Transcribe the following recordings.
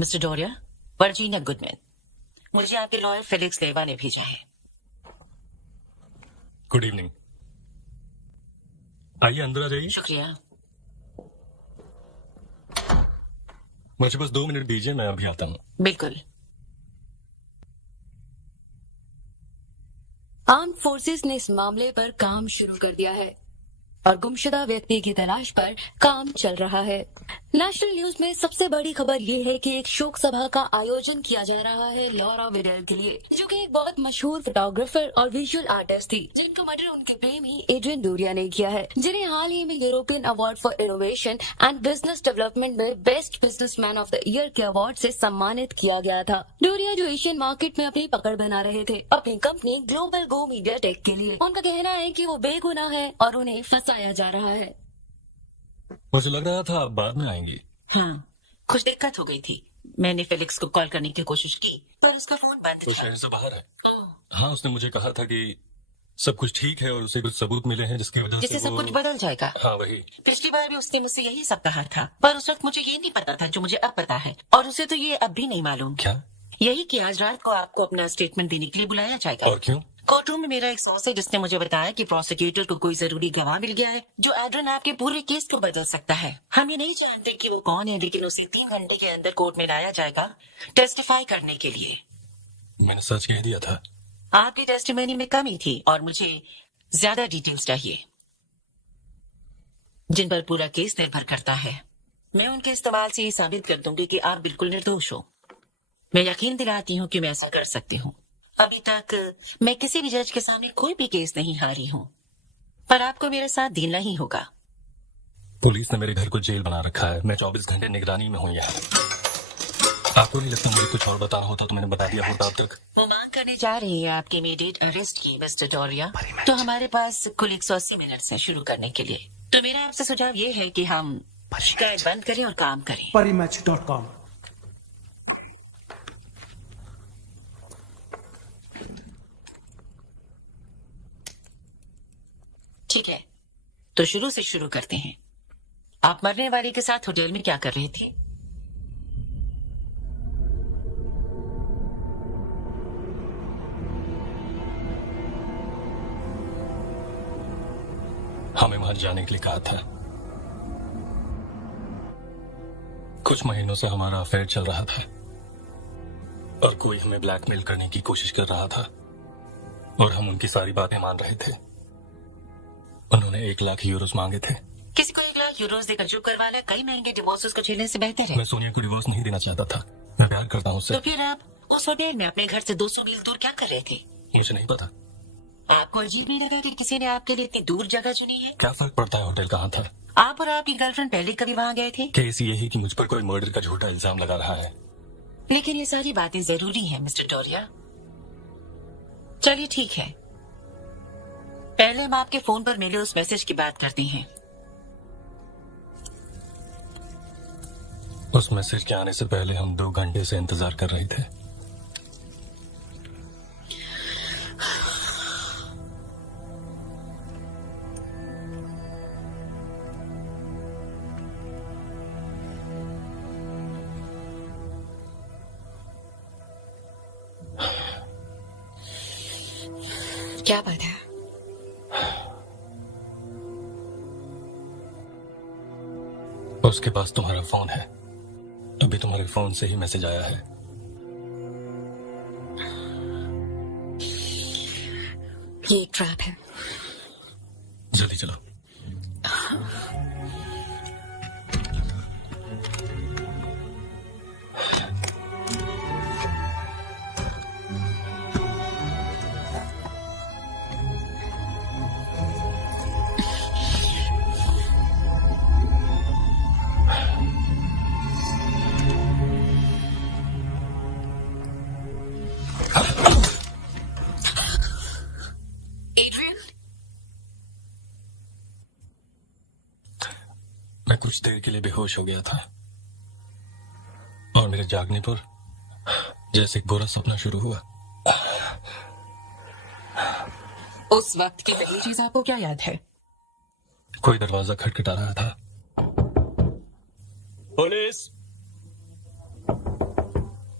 Mister डोरिया, Virginia Goodman, मुझे आपके लॉयर फेलिक्स लेवा ने भेजा है। Good evening. आइए अंदर आ जाइए। शुक्रिया। मुझे बस 2 मिनट दीजिए, मैं अभी आता हूँ। बिल्कुल। आर्म्ड फोर्सेस ने इस मामले पर काम शुरू कर दिया है और गुमशुदा व्यक्ति की तलाश पर काम चल रहा है। नेशनल न्यूज में सबसे बड़ी खबर ये है कि एक शोक सभा का आयोजन किया जा रहा है लॉरा विडेल के लिए, जो कि एक बहुत मशहूर फोटोग्राफर और विजुअल आर्टिस्ट थी, जिनका मर्डर उनके प्रेमी एड्रियन डोरिया ने किया है, जिन्हें हाल ही में European award for innovation and business development में best businessman of the year के अवार्ड से सम्मानित किया गया था। डोरिया जो एशियन मार्केट में अपनी पकड़ बना रहे थे अपनी कंपनी ग्लोबल गो मीडिया टेक के लिए। उनका कहना है कि वो बेगुनाह है और उन्हें फंसाया जा रहा है। मुझे लग रहा था आप बाद में आएंगी। हाँ, कुछ दिक्कत हो गई थी। मैंने फेलिक्स को कॉल करने की कोशिश की पर उसका फोन बंद वो था। शहर से बाहर है। ओह, हाँ, उसने मुझे कहा था कि सब कुछ ठीक है और उसे कुछ सबूत मिले हैं जिसकी वजह जिससे से सब वो... कुछ बदल जाएगा। हाँ वही। पिछली बार भी उसने मुझसे यही सब कहा था, पर उस वक्त मुझे ये नहीं पता था जो मुझे अब पता है, और उसे तो ये अब भी नहीं मालूम। क्या? यही कि आज रात को आपको अपना स्टेटमेंट देने के लिए बुलाया जाएगा। और क्यों? कोर्ट रूम में मेरा एक सोर्स है जिसने मुझे बताया कि प्रोसिक्यूटर को कोई जरूरी गवाह मिल गया है जो एड्रियन आपके पूरे केस को बदल सकता है। हम ये नहीं जानते कि वो कौन है, लेकिन उसे 3 घंटे के अंदर कोर्ट में लाया जाएगा टेस्टिफाई करने के लिए। मैंने सच कह दिया था। आपकी टेस्टिमनी में कमी थी और मुझे ज्यादा डिटेल्स चाहिए जिन पर पूरा केस निर्भर करता है। मैं उनके इस्तेमाल से ये साबित कर दूंगी कि आप बिल्कुल निर्दोष हो। मैं यकीन दिलाती हूँ कि मैं ऐसा कर सकती हूँ। अभी तक मैं किसी भी जज के सामने कोई भी केस नहीं हारी हूँ, पर आपको मेरे साथ देना ही होगा। पुलिस ने मेरे घर को जेल बना रखा है। मैं 24 घंटे निगरानी में हूँ यहाँ। आपको नहीं लगता मुझे कुछ और बताना होता तो मैंने बता दिया होता अब तक? वो मांग करने जा रही है आपके इमीडिएट अरेस्ट की मिस्टर डोरिया। तो हमारे पास कुल 180 मिनट है शुरू करने के लिए। तो मेरा आपसे सुझाव ये है कि हम शिकायत बंद करें और काम करें। Parimatch.com। ठीक है, तो शुरू से शुरू करते हैं। आप मरने वाले के साथ होटल में क्या कर रहे थे? हमें वहां जाने के लिए कहा था। कुछ महीनों से हमारा अफेयर चल रहा था और कोई हमें ब्लैकमेल करने की कोशिश कर रहा था और हम उनकी सारी बातें मान रहे थे। उन्होंने 1 लाख यूरोस मांगे थे। किसी को 1 लाख यूरोस देकर चुप करवाना कई महंगे डिवोर्सेस को झेलने से बेहतर है। मैं सोनिया को डिवोर्स नहीं देना चाहता था। मैं प्यार करता हूँ उससे। तो फिर आप उस होटल में अपने घर से 200 मील दूर क्या कर रहे थे? मुझे नहीं पता। आपको अजीब नहीं लगा कि किसी ने आपके लिए इतनी दूर जगह चुनी है? क्या फर्क पड़ता है होटल कहाँ था? आप और आपकी गर्लफ्रेंड पहले कभी वहाँ गए थे? केस यही कि मुझ पर कोई मर्डर का झूठा इल्जाम लगा रहा है। लेकिन ये सारी बातें जरूरी हैं मिस्टर डोरिया। चलिए ठीक है, पहले हम आपके फोन पर मिले उस मैसेज की बात करते हैं। उस मैसेज के आने से पहले हम 2 घंटे से इंतजार कर रहे थे। क्या बात है? उसके पास तुम्हारा फोन है। अभी तुम्हारे फोन से ही मैसेज आया है। ये एक ट्रैप है। जल्दी चलो। एड्रियन, मैं कुछ देर के लिए बेहोश हो गया था और मेरे जागने पर जैसे एक बुरा सपना शुरू हुआ। उस वक्त की पहली चीज आपको क्या याद है? कोई दरवाजा खटखटा रहा था। पुलिस!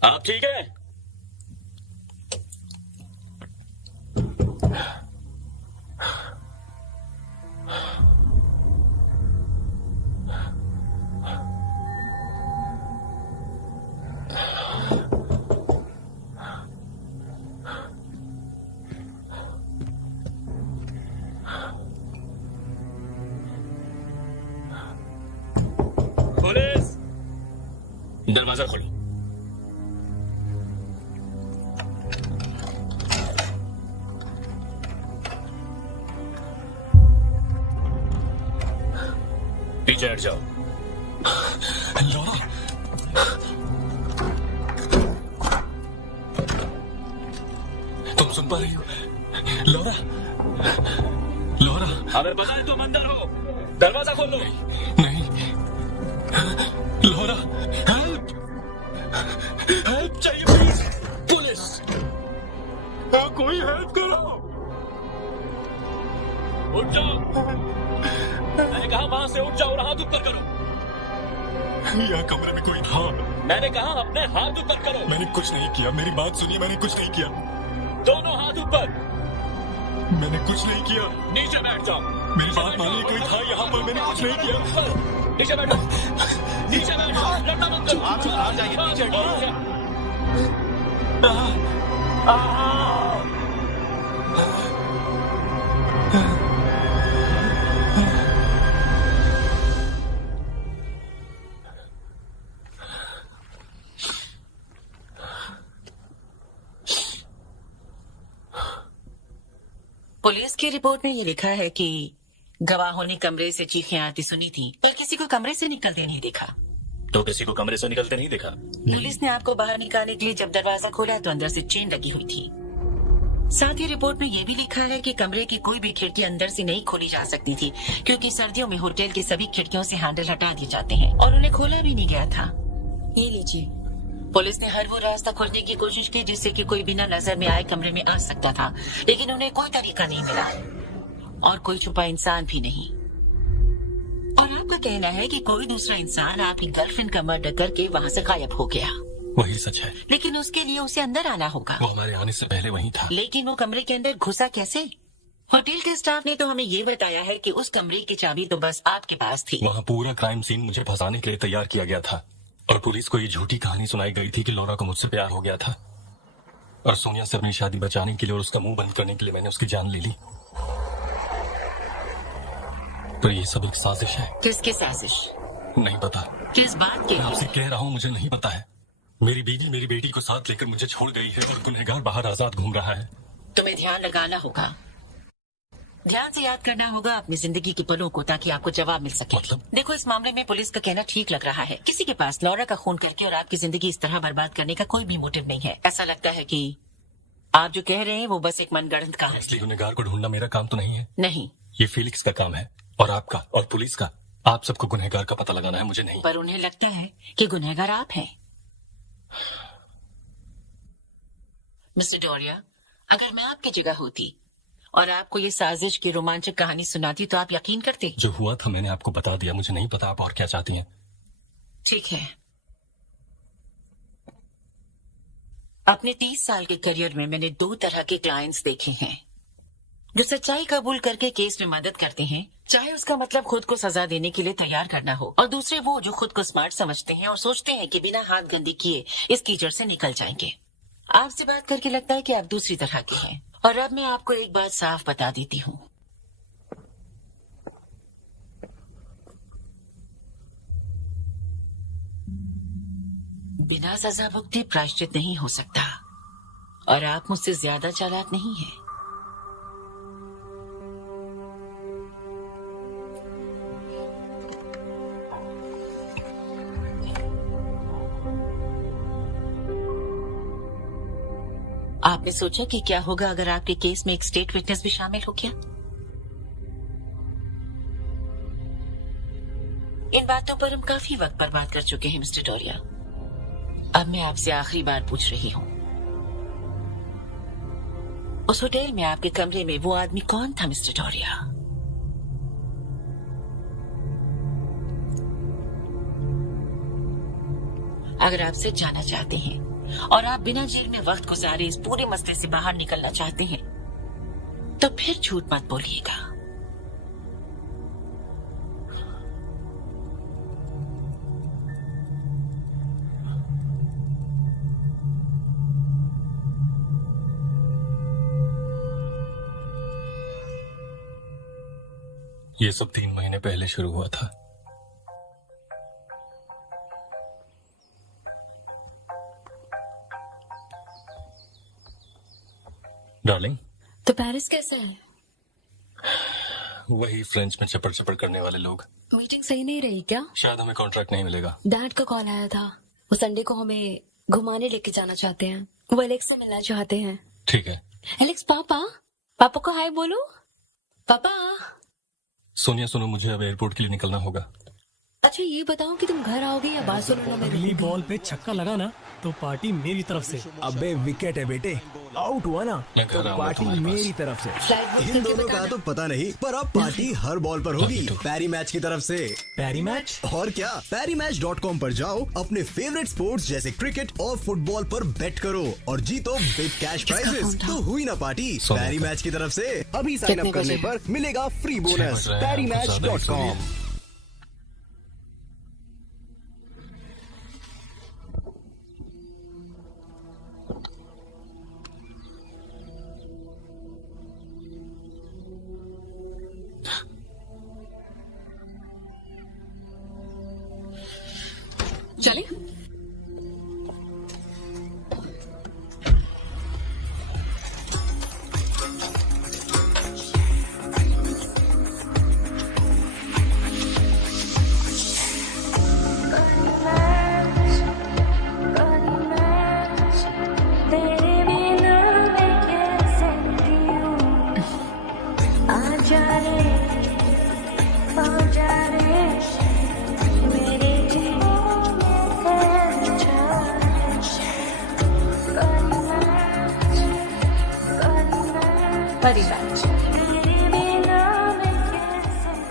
आप ठीक है? पुलिस, दरवाजा खोलो। पीछे हट जाओ। लौरा, तुम सुन पा रही हो? लौरा, लौरा, हमें पता है तुम अंदर हो, दरवाजा खोलो। नहीं, लौरा, हेल्प, हेल्प चाहिए प्लीज। पुलिस, कोई हेल्प करो। उठ जाओ। मैंने कहा वहां से उठ जाओ और हाथ ऊपर करो। यहाँ कमरे में कोई था। मैंने कहा अपने हाथ ऊपर करो। मैंने कुछ नहीं किया, मेरी बात सुनिए, मैंने कुछ नहीं किया। दोनों हाथ ऊपर। मैंने कुछ नहीं किया। नीचे बैठ जाओ। मेरी बात मानिए, कोई था यहाँ पर, मैंने कुछ नहीं किया। नीचे बैठो। नीचे बैठो। लड़ना मत करो। आप आ जाइए। नीचे नीचे। पुलिस की रिपोर्ट में ये लिखा है कि गवाहों ने कमरे से चीखें आती सुनी थी, पर किसी को कमरे से निकलते नहीं देखा। तो किसी को कमरे से निकलते नहीं देखा? पुलिस ने आपको बाहर निकालने के लिए जब दरवाजा खोला तो अंदर से चेन लगी हुई थी। साथ ही रिपोर्ट में यह भी लिखा है कि कमरे की कोई भी खिड़की अंदर से नहीं खोली जा सकती थी, क्योंकि सर्दियों में होटल की सभी खिड़कियों से हैंडल हटा दिए जाते हैं और उन्हें खोला भी नहीं गया था। ये लीजिए। पुलिस ने हर वो रास्ता खोजने की कोशिश की जिससे कि कोई बिना नजर में आए कमरे में आ सकता था, लेकिन उन्हें कोई तरीका नहीं मिला और कोई छुपा इंसान भी नहीं। और आपका कहना है कि कोई दूसरा इंसान आपकी गर्लफ्रेंड का मर्डर करके वहाँ से गायब हो गया, वही सच है। लेकिन उसके लिए उसे अंदर आना होगा। वो हमारे आने से पहले वहीं था। लेकिन वो कमरे के अंदर घुसा कैसे? होटल के स्टाफ ने तो हमें ये बताया है कि उस कमरे की चाबी तो बस आपके पास थी। वहाँ पूरा क्राइम सीन मुझे फंसाने के लिए तैयार किया गया था और पुलिस को ये झूठी कहानी सुनाई गई थी कि लौरा को मुझसे प्यार हो गया था और सोनिया से अपनी शादी बचाने के लिए और उसका मुंह बंद करने के लिए मैंने उसकी जान ले ली। पर ये सब एक साजिश है। किसकी साजिश? नहीं पता। किस बात के मैं आपसे लिए? कह रहा हूँ, मुझे नहीं पता है। मेरी बीवी मेरी बेटी को साथ लेकर मुझे छोड़ गई है और गुनहगार बाहर आजाद घूम रहा है। तुम्हें ध्यान लगाना होगा, ध्यान से याद करना होगा अपनी जिंदगी के पलों को, ताकि आपको जवाब मिल सके। मतलब? देखो, इस मामले में पुलिस का कहना ठीक लग रहा है। किसी के पास लौरा का खून करके और आपकी जिंदगी इस तरह बर्बाद करने का कोई भी मोटिव नहीं है। ऐसा लगता है कि आप जो कह रहे हैं वो बस एक मनगढ़ंत कहानी। इसलिए गुनहगार को ढूंढना मेरा काम तो नहीं है। नहीं, ये फेलिक्स का काम है और आपका और पुलिस का। आप सबको गुनहगार का पता लगाना है, मुझे नहीं। पर उन्हें लगता है कि गुनहगार आप हैं। मिस्टर डोरिया, अगर मैं आपकी जगह होती और आपको ये साजिश की रोमांचक कहानी सुनाती तो आप यकीन करते? जो हुआ था मैंने आपको बता दिया, मुझे नहीं पता आप और क्या चाहती हैं। ठीक है। अपने 30 साल के करियर में मैंने 2 तरह के क्लाइंट्स देखे हैं, जो सच्चाई कबूल करके केस में मदद करते हैं, चाहे उसका मतलब खुद को सजा देने के लिए तैयार करना हो, और दूसरे वो जो खुद को स्मार्ट समझते हैं और सोचते हैं कि बिना हाथ गंदी किए इस कीचड़ से निकल जाएंगे। आपसे बात करके लगता है कि आप दूसरी तरह के हैं। और अब मैं आपको एक बात साफ बता देती हूँ, बिना सजा भुगते प्रायश्चित नहीं हो सकता, और आप मुझसे ज्यादा चालाक नहीं हैं। आपने सोचा कि क्या होगा अगर आपके केस में एक स्टेट विटनेस भी शामिल हो गया? इन बातों पर हम काफी वक्त बर्बाद कर चुके हैं मिस्टर डोरिया। अब मैं आपसे आखिरी बार पूछ रही हूँ, उस होटल में आपके कमरे में वो आदमी कौन था मिस्टर डोरिया? अगर आप सच जानना चाहते हैं और आप बिना जेल में वक्त गुजारे इस पूरे मसले से बाहर निकलना चाहते हैं, तो फिर झूठ मत बोलिएगा। ये सब 3 महीने पहले शुरू हुआ था। डार्लिंग, तो पेरिस कैसा है? वही फ्रेंच में चपड़ चपड़ करने वाले लोग। मीटिंग सही नहीं रही क्या? शायद हमें कॉन्ट्रैक्ट नहीं मिलेगा। डैड का कॉल आया था, वो संडे को हमें घुमाने लेके जाना चाहते हैं। वो एलेक्स से मिलना चाहते हैं। ठीक है। एलेक्स, पापा को हाय बोलो। पापा। सोनिया सुनो, मुझे अब एयरपोर्ट के लिए निकलना होगा। अच्छा ये बताओ कि तुम घर आओगे या बार्सिलोना में अगली रुकोगे? बॉल पे छक्का लगा ना तो पार्टी मेरी तरफ से। अबे विकेट है बेटे, आउट हुआ ना मैं तो घर आऊंगा पार्टी तुम्हारे पास। मेरी तरफ से। फ्लाइट बुक इन करके दोनों का बताना। तो पता नहीं, पर अब पार्टी हर बॉल पर होगी। अभी तो। पैरी मैच की तरफ से। पैरी मैच? और क्या, पैरीमैच.com पर जाओ, अपने फेवरेट स्पोर्ट्स जैसे क्रिकेट और फुटबॉल पर बेट करो और जीतो बिग कैश किसका प्राइजेस। फोन था? तो हुई ना पार्टी सोनिया पैरी का। मैच की तरफ से। अभी साइन कितने अप करने बजे? पर मिलेगा फ्री 6 बोनस। बज रहे हैं, ज्यादा ही सो पैरीमैच.com। लिए। चले।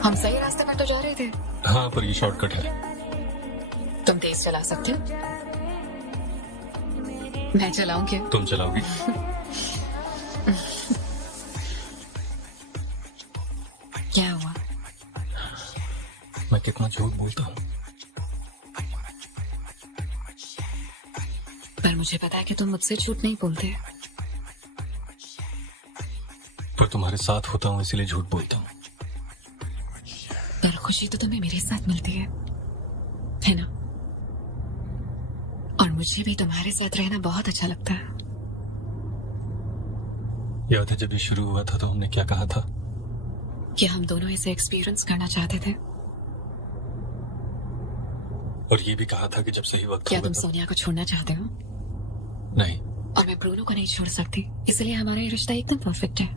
हम सही रास्ते में तो जा रहे थे। हाँ, पर ये शॉर्टकट है। तुम तेज चला सकते हो? मैं चलाऊं क्या? तुम चलाओगी? क्या हुआ? मैं कितना झूठ बोलता हूँ। पर मुझे पता है कि तुम मुझसे झूठ नहीं बोलते। पर तुम्हारे साथ होता हूँ इसीलिए झूठ बोलता हूँ। पर खुशी तो तुम्हें मेरे साथ मिलती है ना? और मुझे भी तुम्हारे साथ रहना बहुत अच्छा लगता है। याद है जब ये शुरू हुआ था तो हमने क्या कहा था? कि हम दोनों इसे एक्सपीरियंस करना चाहते थे। और ये भी कहा था कि जब सही वक्त क्या होगा तुम तब- सोनिया को छोड़ना चाहते हो? नहीं, और मैं ब्रूनो को नहीं छोड़ सकती, इसलिए हमारा ये रिश्ता एकदम परफेक्ट है।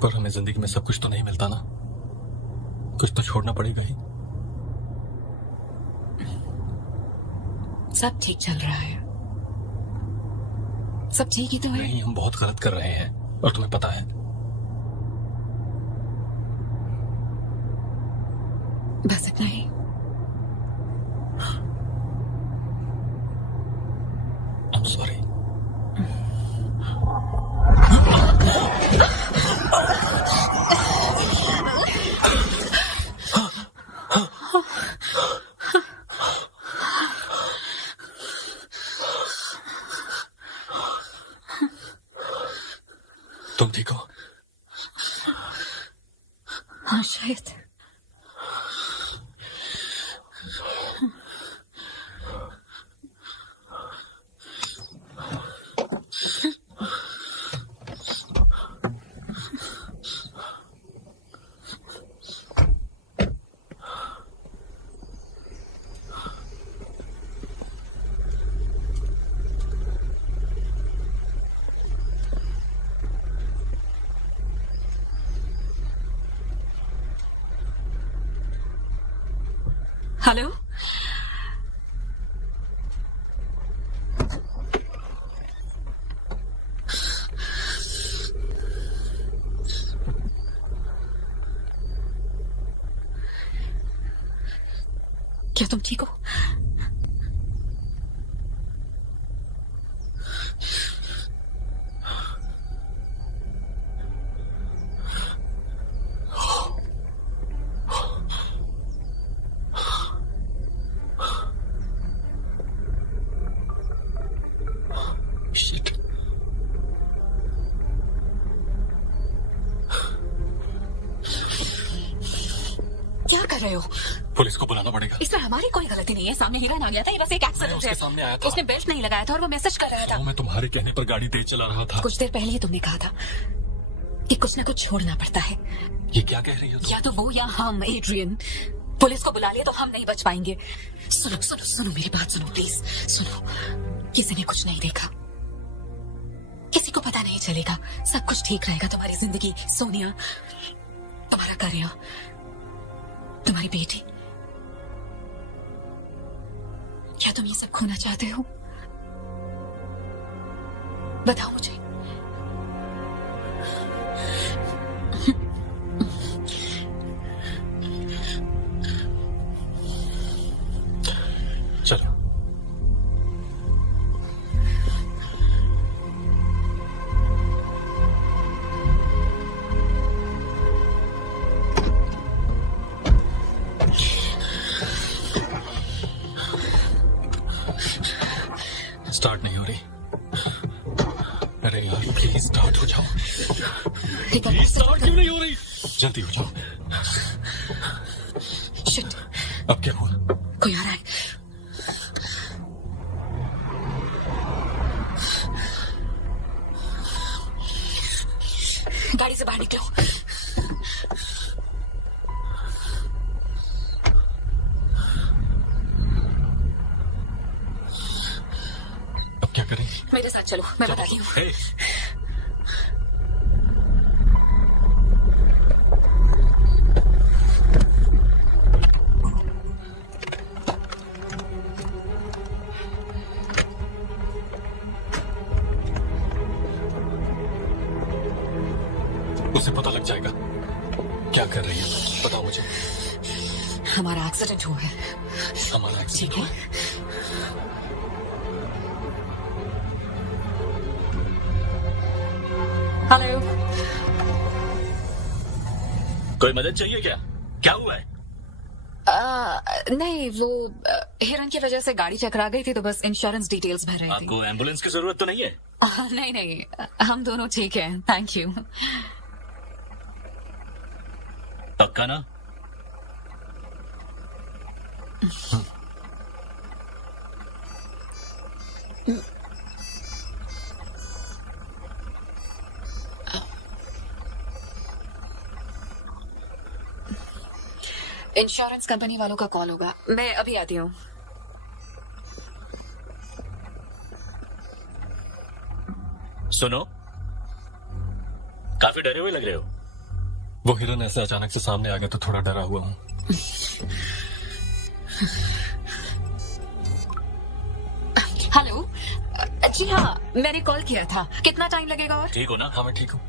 पर हमें जिंदगी में सब कुछ तो नहीं मिलता ना, कुछ तो छोड़ना पड़ेगा ही। सब ठीक चल रहा है। सब ठीक ही तो है। नहीं, हम बहुत गलत कर रहे हैं और तुम्हें पता है। बस इतना ही। I'm sorry. तुम ठीक हो? हाँ शायद। हेलो। क्या तुम ठीक हो? Shit. क्या कर रहे हो? पुलिस को बुलाना पड़ेगा। इसमें हमारी कोई गलती नहीं है। सामने हिरन आ गया था, ये बस एक मैं एक्सीडेंट उसके है। सामने आया था। उसने बेल्ट नहीं लगाया था और वो मैसेज कर रहा था। मैं तुम्हारे कहने पर गाड़ी तेज चला रहा था। कुछ देर पहले ही तुमने कहा था कि कुछ ना कुछ छोड़ना पड़ता है। ये क्या कह रही हो तुम? या तो वो या हम, एड्रियन। पुलिस को बुला लिया तो हम नहीं बच पाएंगे। सुनो सुनो सुनो, मेरी बात सुनो प्लीज। सुनो, किसी ने कुछ नहीं देखा, किसी को पता नहीं चलेगा, सब कुछ ठीक रहेगा। तुम्हारी जिंदगी, सोनिया, तुम्हारा करियर, तुम्हारी बेटी। क्या तुम ये सब खोना चाहते हो? बताओ मुझे। चलो। स्टार्ट नहीं हो रही। अरे यार प्लीज स्टार्ट हो जाओ। प्लीज स्टार्ट क्यों नहीं हो रही? जल्दी हो जाओ। शिट, अब क्या हुआ? कोई आ रहा है। गाड़ी से बाहर निकलो। अब क्या करें? मेरे साथ चलो, मैं बताती हूँ। हे, उसे पता लग जाएगा। क्या कर रही है बताओ मुझे। हमारा एक्सीडेंट हुआ है। हमारा ठीक एक्सीडेंट है, हुआ। हेलो। कोई मदद चाहिए क्या? क्या हुआ है? नहीं, वो हिरन की वजह से गाड़ी टकरा गई थी, तो बस इंश्योरेंस डिटेल्स भर रही थी। आपको एम्बुलेंस की जरूरत तो नहीं है? नहीं नहीं, हम दोनों ठीक हैं, थैंक यू। पक्का ना? इंश्योरेंस कंपनी वालों का कॉल होगा, मैं अभी आती हूँ। सुनो, काफी डरे हुए लग रहे हो। वो हिरन ऐसे अचानक से सामने आ गया तो थोड़ा डरा हुआ हूँ। हेलो। जी हाँ, मैंने कॉल किया था। कितना टाइम लगेगा? और ठीक हो ना? हाँ मैं ठीक हूँ।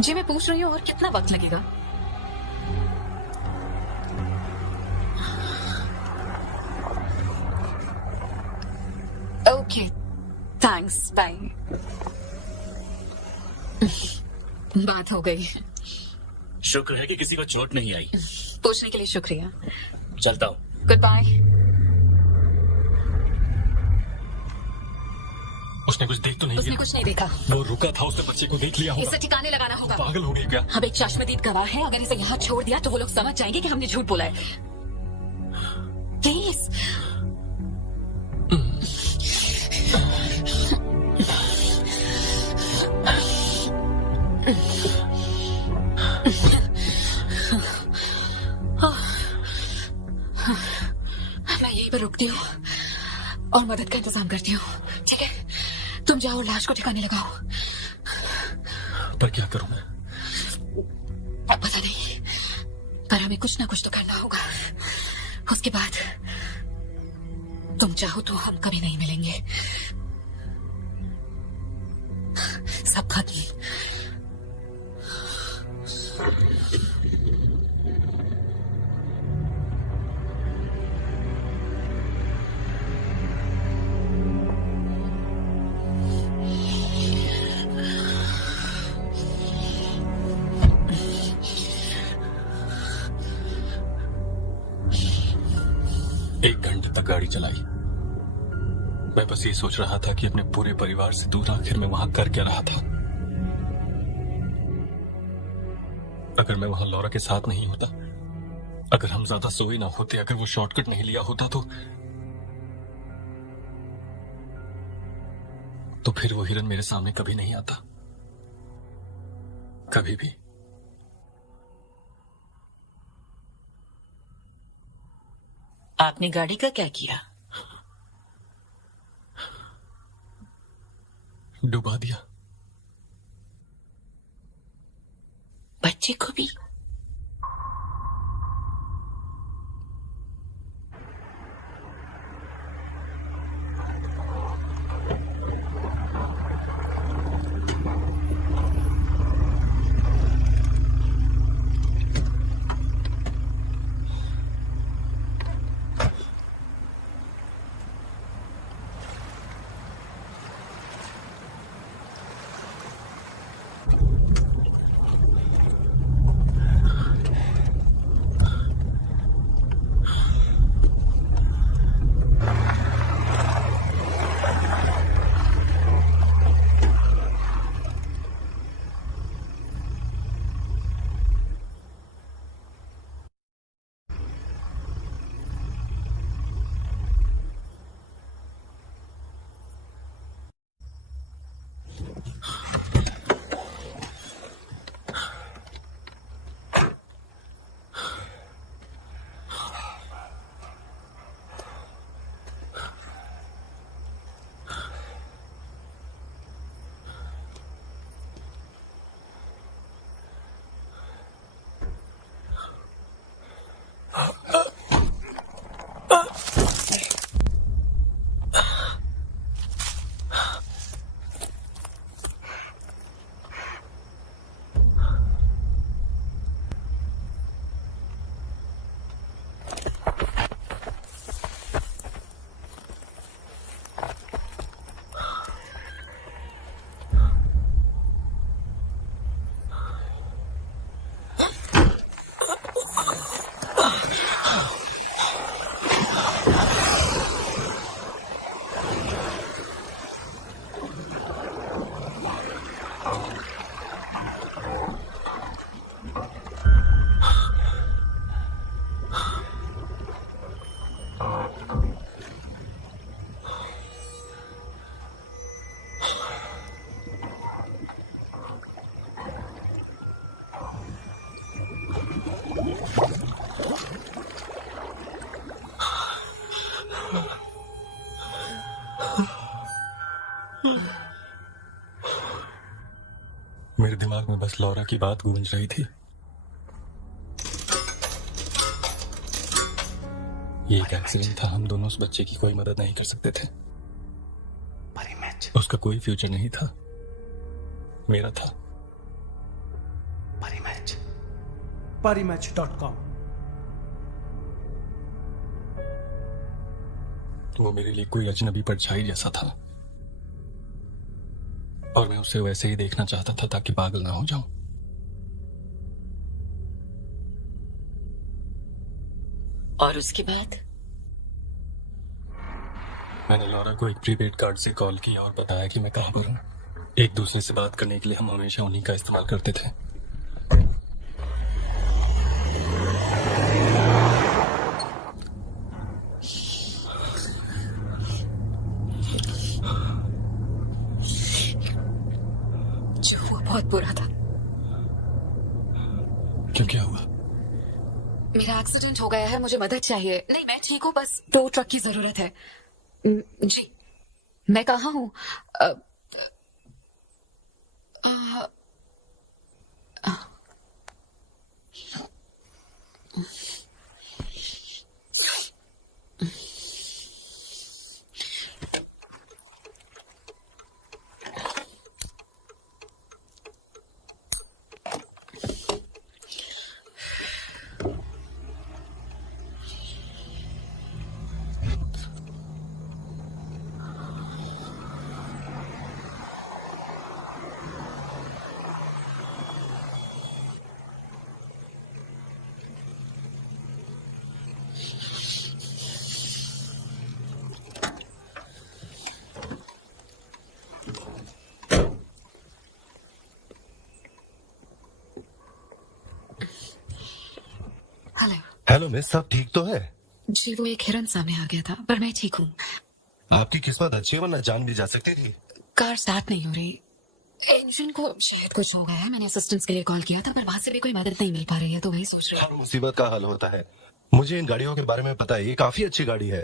जी मैं पूछ रही हूँ, और कितना वक्त लगेगा? Okay, thanks, bye. बात हो गई। शुक्र है कि किसी को चोट नहीं आई। पूछने के लिए शुक्रिया। चलता हूँ। Goodbye. उसने कुछ देख तो नहीं उसने लिया? कुछ नहीं देखा। वो रुका था, उसने बच्चे को देख लिया होगा। इसे ठिकाने लगाना होगा। पागल हो गई क्या? हम एक चश्मदीद गवाह है, अगर इसे यहाँ छोड़ दिया तो वो लोग समझ जाएंगे कि हमने झूठ बोला है। प्लीज। मैं यहीं पर रुकती हूँ और मदद का इंतजाम करती हूँ, ठीक है? तुम जाओ और लाश को ठिकाने लगाओ। पर क्या करूं मैं? पता नहीं, पर हमें कुछ ना कुछ तो करना होगा। उसके बाद तुम चाहो तो हम कभी नहीं मिलेंगे। सब खत्म। 1 घंटे तक गाड़ी चलाई। मैं बस ये सोच रहा था कि अपने पूरे परिवार से दूर आखिर मैं वहां कर क्या रहा था। अगर मैं वहां लौरा के साथ नहीं होता, अगर हम ज्यादा सोए ना होते, अगर वो शॉर्टकट नहीं लिया होता तो फिर वो हिरन मेरे सामने कभी नहीं आता, कभी भी। आपने गाड़ी का क्या किया? डुबा दिया। बच्चे को भी? मेरे दिमाग में बस लौरा की बात गूंज रही थी। ये एक एक्सीडेंट था, हम दोनों उस बच्चे की कोई मदद नहीं कर सकते थे। उसका कोई फ्यूचर नहीं था, मेरा था। parimatch.com। वो मेरे लिए कोई अजनबी परछाई जैसा था और मैं उसे वैसे ही देखना चाहता था ताकि पागल ना हो जाऊं। और उसके बाद? मैंने लौरा को एक प्रीपेड कार्ड से कॉल किया और बताया कि मैं कहां पर हूं। एक दूसरे से बात करने के लिए हम हमेशा उन्हीं का इस्तेमाल करते थे। जो हुआ बहुत बुरा था। क्यों, क्या हुआ? मेरा एक्सीडेंट हो गया है, मुझे मदद चाहिए। नहीं, मैं ठीक हूँ, बस 2 ट्रक की जरूरत है। जी, मैं कहाँ हूँ? हेलो मिस, सब ठीक तो है? जी वो एक हिरन सामने आ गया था, पर मैं ठीक हूँ। आपकी किस्मत अच्छी है, वरना जान भी जा सकती थी। कार स्टार्ट नहीं हो रही, इंजन को शायद कुछ हो गया है। मैंने असिस्टेंस के लिए कॉल किया था, पर वहां से भी कोई मदद नहीं मिल पा रही है, तो वही सोच रही हर मुसीबत का हल होता है। मुझे इन गाड़ियों के बारे में पता है, ये काफी अच्छी गाड़ी है।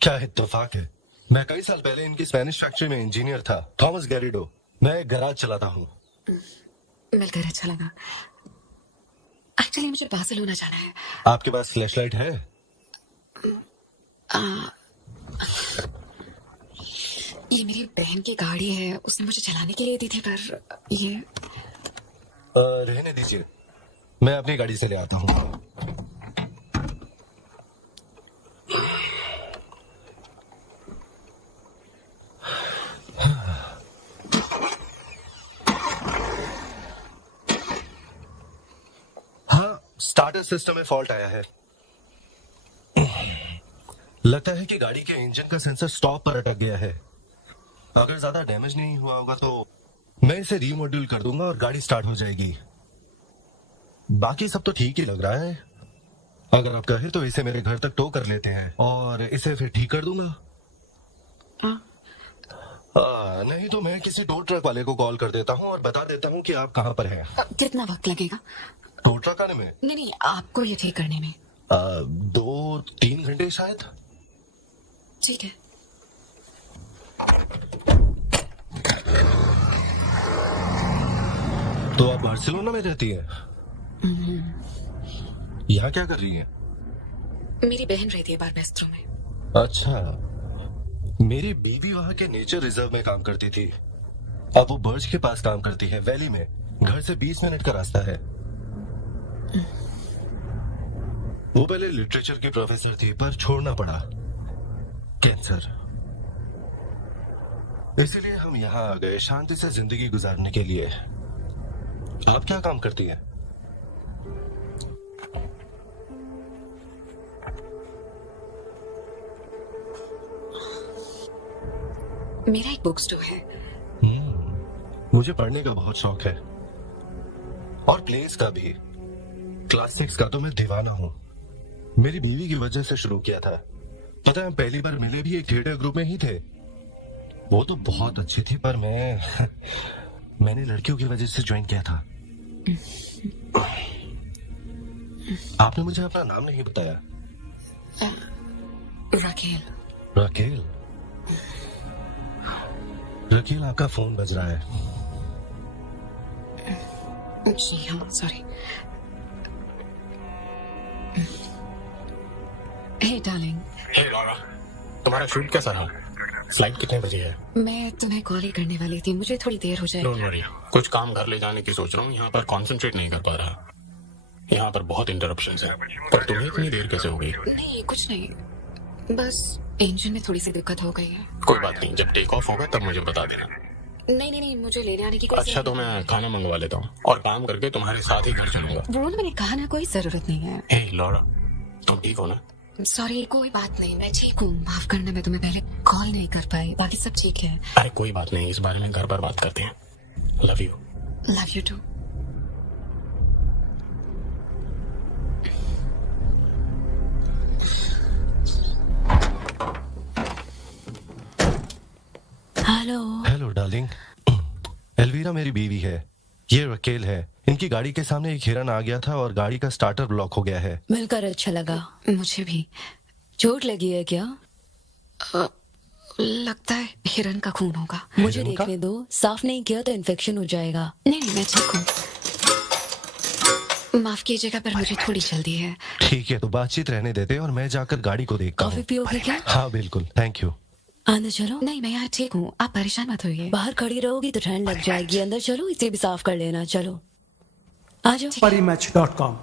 क्या इत्तेफाक है, मैं कई साल पहले इनकी स्पेनिश फैक्ट्री में इंजीनियर था, थॉमस गैरिडो। मैं एक गैराज चलाता हूँ। मिलकर अच्छा लगा। एक्चुअली मुझे बार्सिलोना जाना है। आपके पास फ्लैशलाइट है? ये मेरी बहन की गाड़ी है, उसने मुझे चलाने के लिए दी थी, पर ये रहने दीजिए, मैं अपनी गाड़ी से ले आता हूँ। हाँ, स्टार्टर सिस्टम में फॉल्ट आया है। लगता है कि गाड़ी के इंजन का सेंसर स्टॉप पर अटक गया है। अगर ज्यादा डैमेज नहीं हुआ होगा तो मैं इसे रीमॉड्यूल कर दूंगा और गाड़ी स्टार्ट हो जाएगी। बाकी सब तो ठीक ही लग रहा है। अगर आप कहें तो इसे मेरे घर तक टो कर लेते हैं और इसे फिर ठीक कर दूंगा। नहीं तो मैं किसी टो ट्रक वाले को कॉल कर देता हूँ और बता देता हूँ कि आप कहाँ पर हैं। कितना वक्त लगेगा? टो ट्रक आने में? नहीं, आपको ये ठीक करने में 2-3 घंटे शायद। ठीक है। तो आप बार्सिलोना में रहती हैं? यहाँ क्या कर रही हैं? मेरी बहन रहती है बारमेस्त्रो में। अच्छा, मेरी बीवी वहाँ के नेचर रिजर्व में काम करती थी। अब वो बर्ज के पास काम करती है, वैली में। घर से 20 मिनट का रास्ता है। वो पहले लिटरेचर की प्रोफेसर थी, पर छोड़ना पड़ा, कैंसर। इसीलिए हम यहाँ आ गए, शांति से जिंदगी गुजारने के लिए। आप क्या काम करती हैं? मेरा एक बुक स्टोर है। मुझे पढ़ने का बहुत शौक है, और प्लेस का भी। क्लासिक्स का तो मैं दीवाना हूँ। मेरी बीवी की वजह से शुरू किया था। पता है, हम पहली बार मिले भी एक थिएटर ग्रुप में ही थे। वो तो बहुत अच्छी थी, पर मैंने लड़कियों की वजह से ज्वाइन किया था। आपने मुझे अपना नाम नहीं बताया। राकेल। राकेल? राकेल, आपका फोन बज रहा है। जी हाँ, सॉरी। हे डार्लिंग। हे लॉरा, तुम्हारा शूट कैसा रहा? फ्लाइट कितने बजे है? मैं तुम्हें कॉल ही करने वाली थी, मुझे थोड़ी देर हो जाएगी। डोंट वरी, कुछ काम घर ले जाने की सोच रहा हूँ। यहाँ पर कंसंट्रेट नहीं कर पा रहा। यहाँ पर बहुत इंटरप्शंस है। पर तुम्हें इतनी देर कैसे हो गई? नहीं, कुछ नहीं, बस इंजन में थोड़ी सी दिक्कत हो गई है। कोई बात नहीं, जब टेक ऑफ होगा तब मुझे बता देना। नहीं, मुझे लेने आने की कोई अच्छा, तो मैं खाना मंगवा लेता हूँ और काम करके तुम्हारे साथ ही घर चलूंगा। ब्रोन, मैंने कहा ना, कोई जरूरत नहीं है। हे लॉरा, तुम ठीक हो ना? सॉरी, कोई बात नहीं, मैं ठीक हूँ। माफ करना, मैं तुम्हें पहले कॉल नहीं कर पाई। बाकी सब ठीक है। अरे कोई बात नहीं, इस बारे में घर पर बात करते हैं। Love you. Love you too. Hello darling. Elvira मेरी बीवी है, ये रकेल है। इनकी गाड़ी के सामने एक हिरन आ गया था और गाड़ी का स्टार्टर ब्लॉक हो गया है। मिलकर अच्छा लगा। मुझे भी। चोट लगी है क्या? लगता है हिरन का खून होगा। मुझे हिरन का? देखने दो, साफ नहीं किया तो इन्फेक्शन हो जाएगा। नहीं, मैं ठीक हूँ। माफ कीजिएगा, पर मुझे थोड़ी जल्दी है। ठीक है, तो बातचीत रहने देते और मैं जाकर गाड़ी को देखता कॉफी हूँ। पियोगे क्या? हाँ बिल्कुल, थैंक यू। अंदर चलो। नहीं, मैं यहाँ ठीक हूँ, आप परेशान मत होइए। बाहर खड़ी रहोगी तो ठंड लग जाएगी। अंदर चलो, इसे भी साफ कर लेना। चलो आ जाओ। parimatch.com।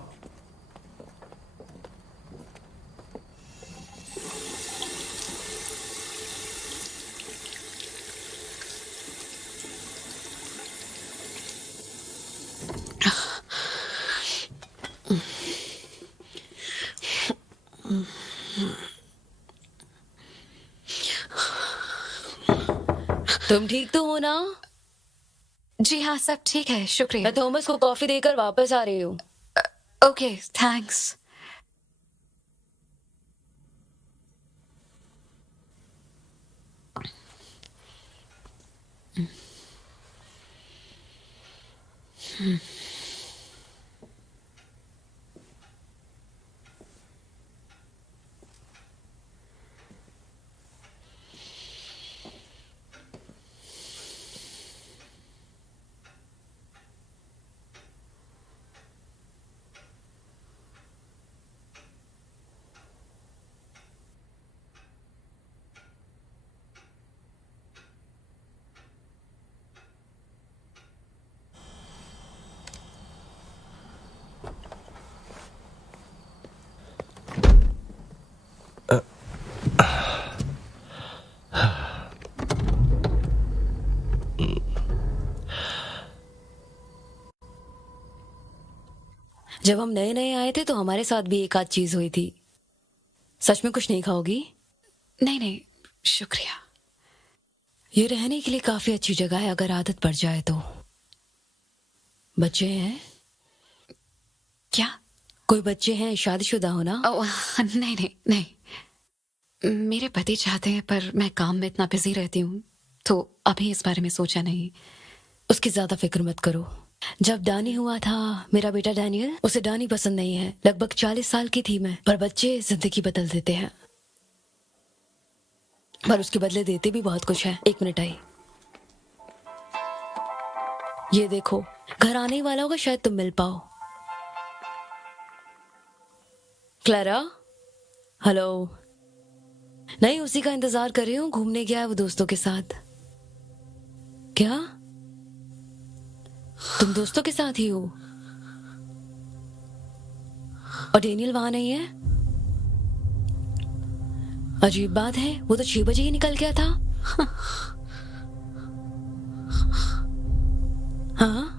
तुम ठीक तो हो ना? जी हाँ, सब ठीक है, शुक्रिया। मैं थॉमस को कॉफी देकर वापस आ रही हूँ। Okay, thanks. जब हम नए नए आए थे तो हमारे साथ भी एक आध चीज हुई थी। सच में कुछ नहीं खाओगी? नहीं नहीं, शुक्रिया। ये रहने के लिए काफी अच्छी जगह है अगर आदत पड़ जाए तो। बच्चे हैं? क्या? कोई बच्चे हैं? शादीशुदा हो ना? नहीं नहीं नहीं, मेरे पति चाहते हैं पर मैं काम में इतना बिजी रहती हूँ तो अभी इस बारे में सोचा नहीं। उसकी ज्यादा फिक्र मत करो। जब डानी हुआ था, मेरा बेटा डैनियल, उसे डानी पसंद नहीं है। लगभग 40 साल की थी मैं, पर बच्चे जिंदगी बदल देते हैं, पर उसके बदले देते भी बहुत कुछ है। 1 मिनट आई। ये देखो, घर आने ही वाला होगा, शायद तुम मिल पाओ। क्लारा? हेलो? नहीं, उसी का इंतजार कर रही हूँ। घूमने गया है वो दोस्तों के साथ। क्या तुम दोस्तों के साथ ही हो? और डेनियल वहां नहीं है? अजीब बात है, वो तो 6 बजे ही निकल गया था। हाँ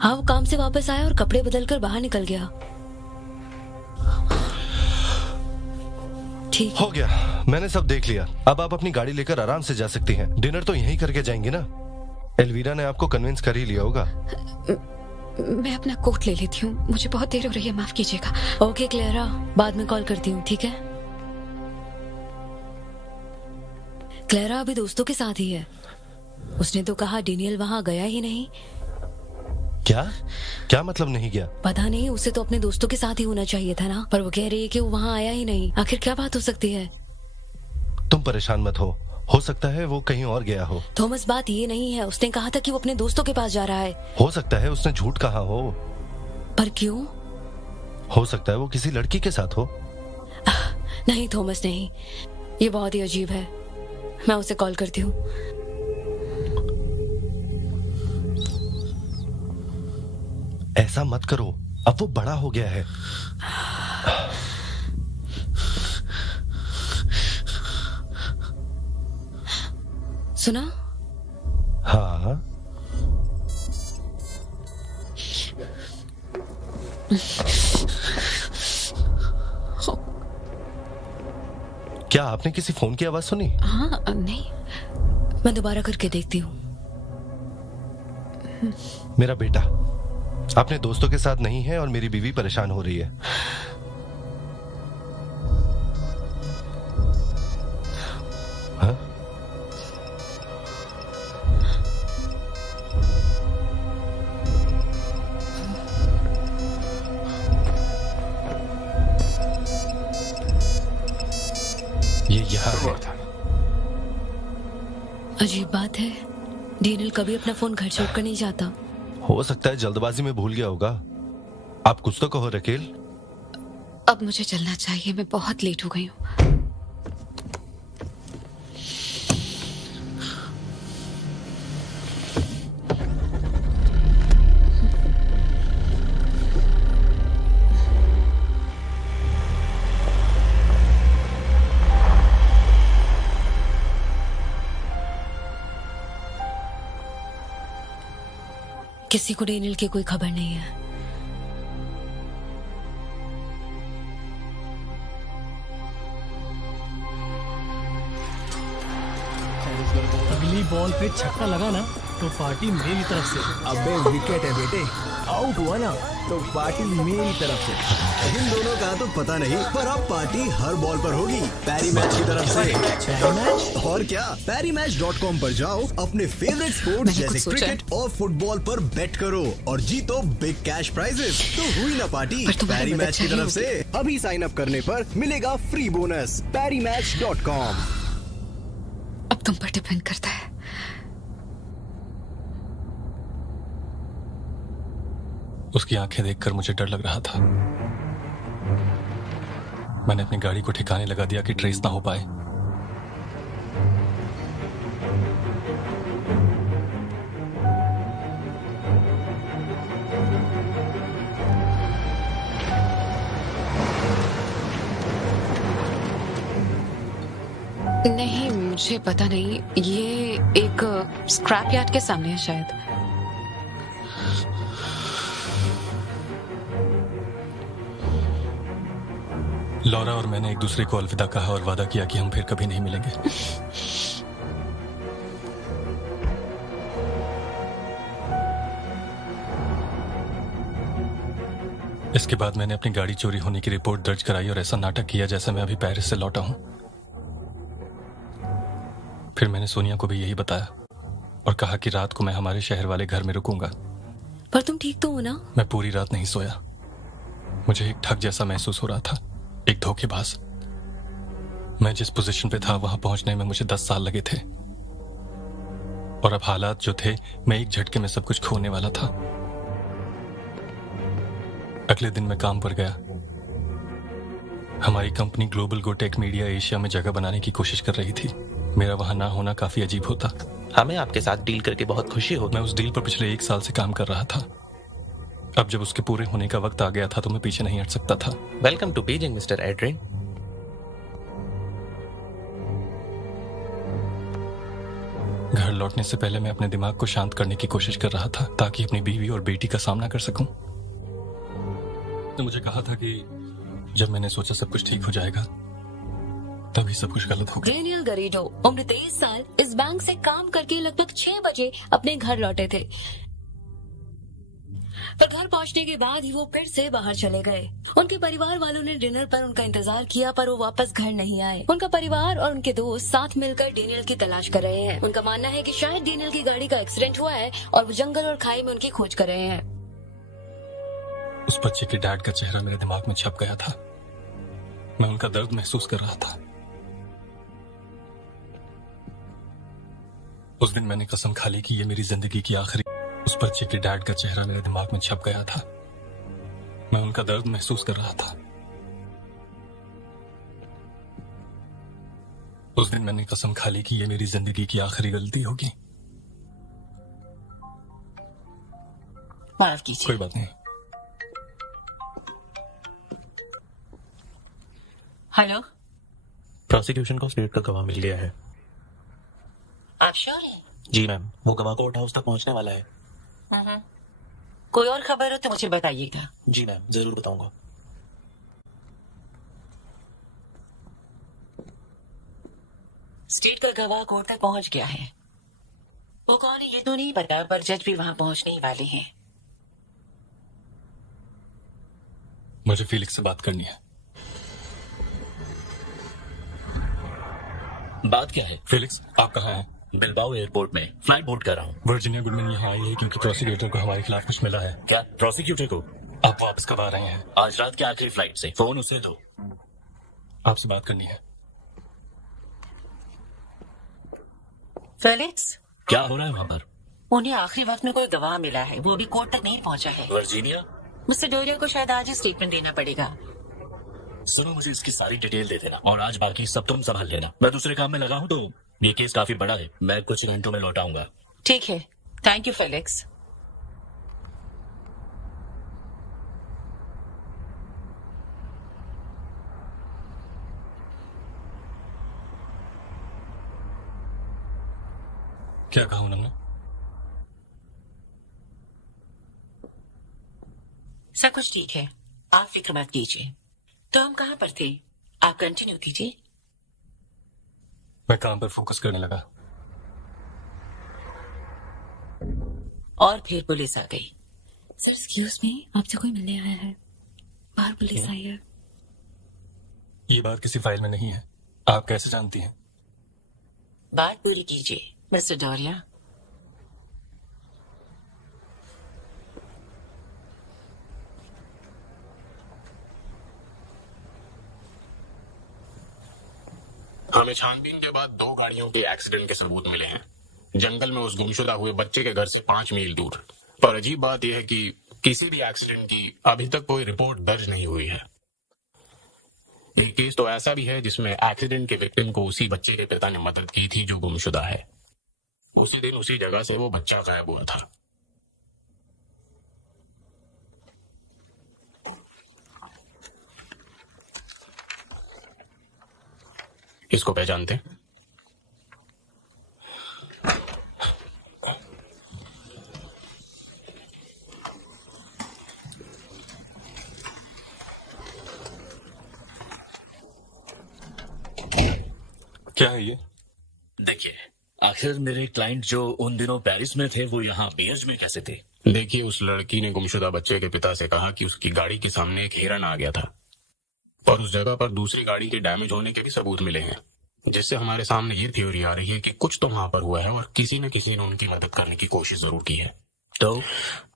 हाँ, वो काम से वापस आया और कपड़े बदलकर बाहर निकल गया। ठीक हो गया, मैंने सब देख लिया। अब आप अपनी गाड़ी लेकर आराम से जा सकती हैं। डिनर तो यहीं करके जाएंगी ना? एल्वीरा ने आपको कन्विंस कर ही लिया होगा। मैं अपना कोट ले लेती हूँ, मुझे बहुत देर हो रही है, माफ कीजिएगा। ओके क्लेरा, बाद में कॉल करती हूँ, ठीक है? क्लेरा अभी दोस्तों के साथ ही है। उसने तो कहा डेनियल वहां गया ही नहीं। क्या क्या मतलब नहीं गया? पता नहीं, उसे तो अपने दोस्तों के साथ ही होना चाहिए था ना, पर वो कह रही है कि वो वहां आया ही नहीं। आखिर क्या बात हो सकती है? तुम परेशान मत हो सकता है वो कहीं और गया हो। थॉमस, बात ये नहीं है। उसने कहा था कि वो अपने दोस्तों के पास जा रहा है। हो सकता है उसने झूठ कहा हो। पर क्यों? हो सकता है वो किसी लड़की के साथ हो। नहीं थॉमस, नहीं, ये बहुत ही अजीब है। मैं उसे कॉल करती हूँ। ऐसा मत करो, अब वो बड़ा हो गया है। सुना? हाँ, क्या आपने किसी फोन की आवाज सुनी? हाँ, नहीं। मैं दोबारा करके देखती हूँ। मेरा बेटा अपने दोस्तों के साथ नहीं है और मेरी बीवी परेशान हो रही है। हाँ? ये यहाँ है। अजीब बात है, डेनियल कभी अपना फोन घर छोड़कर नहीं जाता। हो सकता है जल्दबाजी में भूल गया होगा। आप कुछ तो कहो रकेल। अब मुझे चलना चाहिए, मैं बहुत लेट हो गई हूँ। किसी को डेनियल की कोई खबर नहीं है। अगली बॉल पे छक्का लगा ना तो पार्टी मेरी तरफ से। अबे विकेट है बेटे, आउट हुआ ना तो पार्टी मेरी तरफ से। इन दोनों का तो पता नहीं, पर अब पार्टी हर बॉल पर होगी पैरी मैच की तरफ से। पैरी मैच और क्या, PariMatch.com पर जाओ, अपने फेवरेट स्पोर्ट्स जैसे क्रिकेट और फुटबॉल पर बेट करो और जीतो बिग कैश प्राइजेस। तो हुई ना पार्टी पैरी मैच की तरफ से। अभी साइन अप करने पर मिलेगा फ्री बोनस। PariMatch.com। अब तुम पर डिपेंड करता है। उसकी आंखें देखकर मुझे डर लग रहा था। मैंने अपनी गाड़ी को ठिकाने लगा दिया कि ट्रेस ना हो पाए। नहीं, मुझे पता नहीं। ये एक स्क्रैप यार्ड के सामने है शायद। लौरा और मैंने एक दूसरे को अलविदा कहा और वादा किया कि हम फिर कभी नहीं मिलेंगे। इसके बाद मैंने अपनी गाड़ी चोरी होने की रिपोर्ट दर्ज कराई और ऐसा नाटक किया जैसे मैं अभी पेरिस से लौटा हूं। फिर मैंने सोनिया को भी यही बताया और कहा कि रात को मैं हमारे शहर वाले घर में रुकूंगा। पर तुम ठीक तो हो ना? मैं पूरी रात नहीं सोया। मुझे एक ठग जैसा महसूस हो रहा था, एक धोखेबाज। मैं जिस पोजीशन पे था वहां पहुंचने में मुझे 10 साल लगे थे और अब हालात जो थे, मैं एक झटके में सब कुछ खोने वाला था। अगले दिन मैं काम पर गया। हमारी कंपनी ग्लोबल गोटेक मीडिया एशिया में जगह बनाने की कोशिश कर रही थी। मेरा वहां ना होना काफी अजीब होता। हमें आपके साथ डील करके बहुत खुशी होगी। मैं उस डील पर पिछले 1 साल से काम कर रहा था। अब जब उसके पूरे होने का वक्त आ गया था तो मैं पीछे नहीं हट सकता था। Welcome to Beijing mister Adrian. घर लौटने से पहले मैं अपने दिमाग को शांत करने की कोशिश कर रहा था ताकि अपनी बीवी और बेटी का सामना कर सकूं। तो मुझे कहा था कि जब मैंने सोचा सब कुछ ठीक हो जाएगा तभी सब कुछ गलत हो गया। डेनियल गरेडो उम्र 23 साल इस बैंक से काम करके लगभग 6 बजे अपने घर लौटे थे, पर घर पहुंचने के बाद ही वो फिर से बाहर चले गए। उनके परिवार वालों ने डिनर पर उनका इंतजार किया पर वो वापस घर नहीं आए। उनका परिवार और उनके दोस्त साथ मिलकर डेनियल की तलाश कर रहे हैं। उनका मानना है कि शायद डेनियल की गाड़ी का एक्सीडेंट हुआ है और वो जंगल और खाई में उनकी खोज कर रहे हैं। उस बच्चे के डैड का चेहरा मेरे दिमाग में छप गया था। मैं उनका दर्द महसूस कर रहा था। उस दिन मैंने कसम खा ली कि ये मेरी जिंदगी की आखिरी। उस बच्चे के डैड का चेहरा मेरे दिमाग में छप गया था। मैं उनका दर्द महसूस कर रहा था। उस दिन मैंने कसम खा ली कि ये मेरी जिंदगी की आखिरी गलती होगी। माफ कीजिए। कोई बात नहीं। हेलो, प्रोसिक्यूशन को स्टेट का गवाह मिल गया है। आप श्योर हैं? जी मैम, वो गवाह कोर्ट हाउस तक पहुंचने वाला है। कोई और खबर हो तो मुझे बताइएगा। जी मैम, जरूर बताऊंगा। स्टेट का गवाह कोर्ट तक पहुंच गया है। वो कौन है ये तो नहीं पता, पर जज भी वहां पहुंचने ही वाले हैं। मुझे फीलिक्स से बात करनी है। बात क्या है? फीलिक्स, आप कहाँ हैं? बिलबाओ एयरपोर्ट में फ्लाइट बोर्ड कर रहा हूँ। वर्जीनिया गुडमैन यहाँ आई है क्योंकि प्रोसिक्यूटर को हमारे खिलाफ कुछ मिला है। क्या प्रोसिक्यूटर को? आप वापस कब आ रहे हैं? आज रात की आखिरी फ्लाइट से। फोन उसे दो। आपसे बात करनी है। फेलिक्स, क्या हो रहा है वहाँ पर? उन्हें आखिरी वक्त में कोई गवाह मिला है। वो अभी कोर्ट तक नहीं पहुंचा है। वर्जीनिया? मिस्टर डोरिया को शायद आज ही स्टेटमेंट देना पड़ेगा। सुनो, मुझे इसकी सारी डिटेल दे देना और आज बाकी सब तुम संभाल लेना। मैं दूसरे काम में लगा हूँ तो ये केस काफी बड़ा है। मैं कुछ घंटों में लौट आऊंगा। ठीक है, थैंक यू फेलिक्स। क्या कहा उन्होंने? सब कुछ ठीक है, आप फिक्र मत कीजिए। तो हम कहाँ पर थे? आप कंटिन्यू कीजिए। मैं काम पर फोकस करने लगा। और फिर पुलिस आ गई। सर एक्सक्यूज मी, आपसे कोई मिलने आया है। बाहर पुलिस आई है। ये बात किसी फाइल में नहीं है। आप कैसे जानती हैं? बात पूरी कीजिए मिस्टर डोरिया। हमें छानबीन के बाद 2 गाड़ियों के एक्सीडेंट के सबूत मिले हैं, जंगल में उस गुमशुदा हुए बच्चे के घर से 5 मील दूर। पर अजीब बात यह है कि किसी भी एक्सीडेंट की अभी तक कोई रिपोर्ट दर्ज नहीं हुई है। एक केस तो ऐसा भी है जिसमें एक्सीडेंट के विक्टिम को उसी बच्चे के पिता ने मदद की थी जो गुमशुदा है। उसी दिन उसी जगह से वो बच्चा गायब हुआ था। इसको पहचानते हैं? क्या है ये? देखिए, आखिर मेरे क्लाइंट जो उन दिनों पेरिस में थे वो यहाँ बीएच में कैसे थे? देखिए, उस लड़की ने गुमशुदा बच्चे के पिता से कहा कि उसकी गाड़ी के सामने एक हिरन आ गया था और उस जगह पर दूसरी गाड़ी के डैमेज होने के भी सबूत मिले हैं, जिससे हमारे सामने ये थ्योरी आ रही है कि कुछ तो वहां पर हुआ है और किसी न किसी ने उनकी मदद करने की कोशिश जरूर की है। तो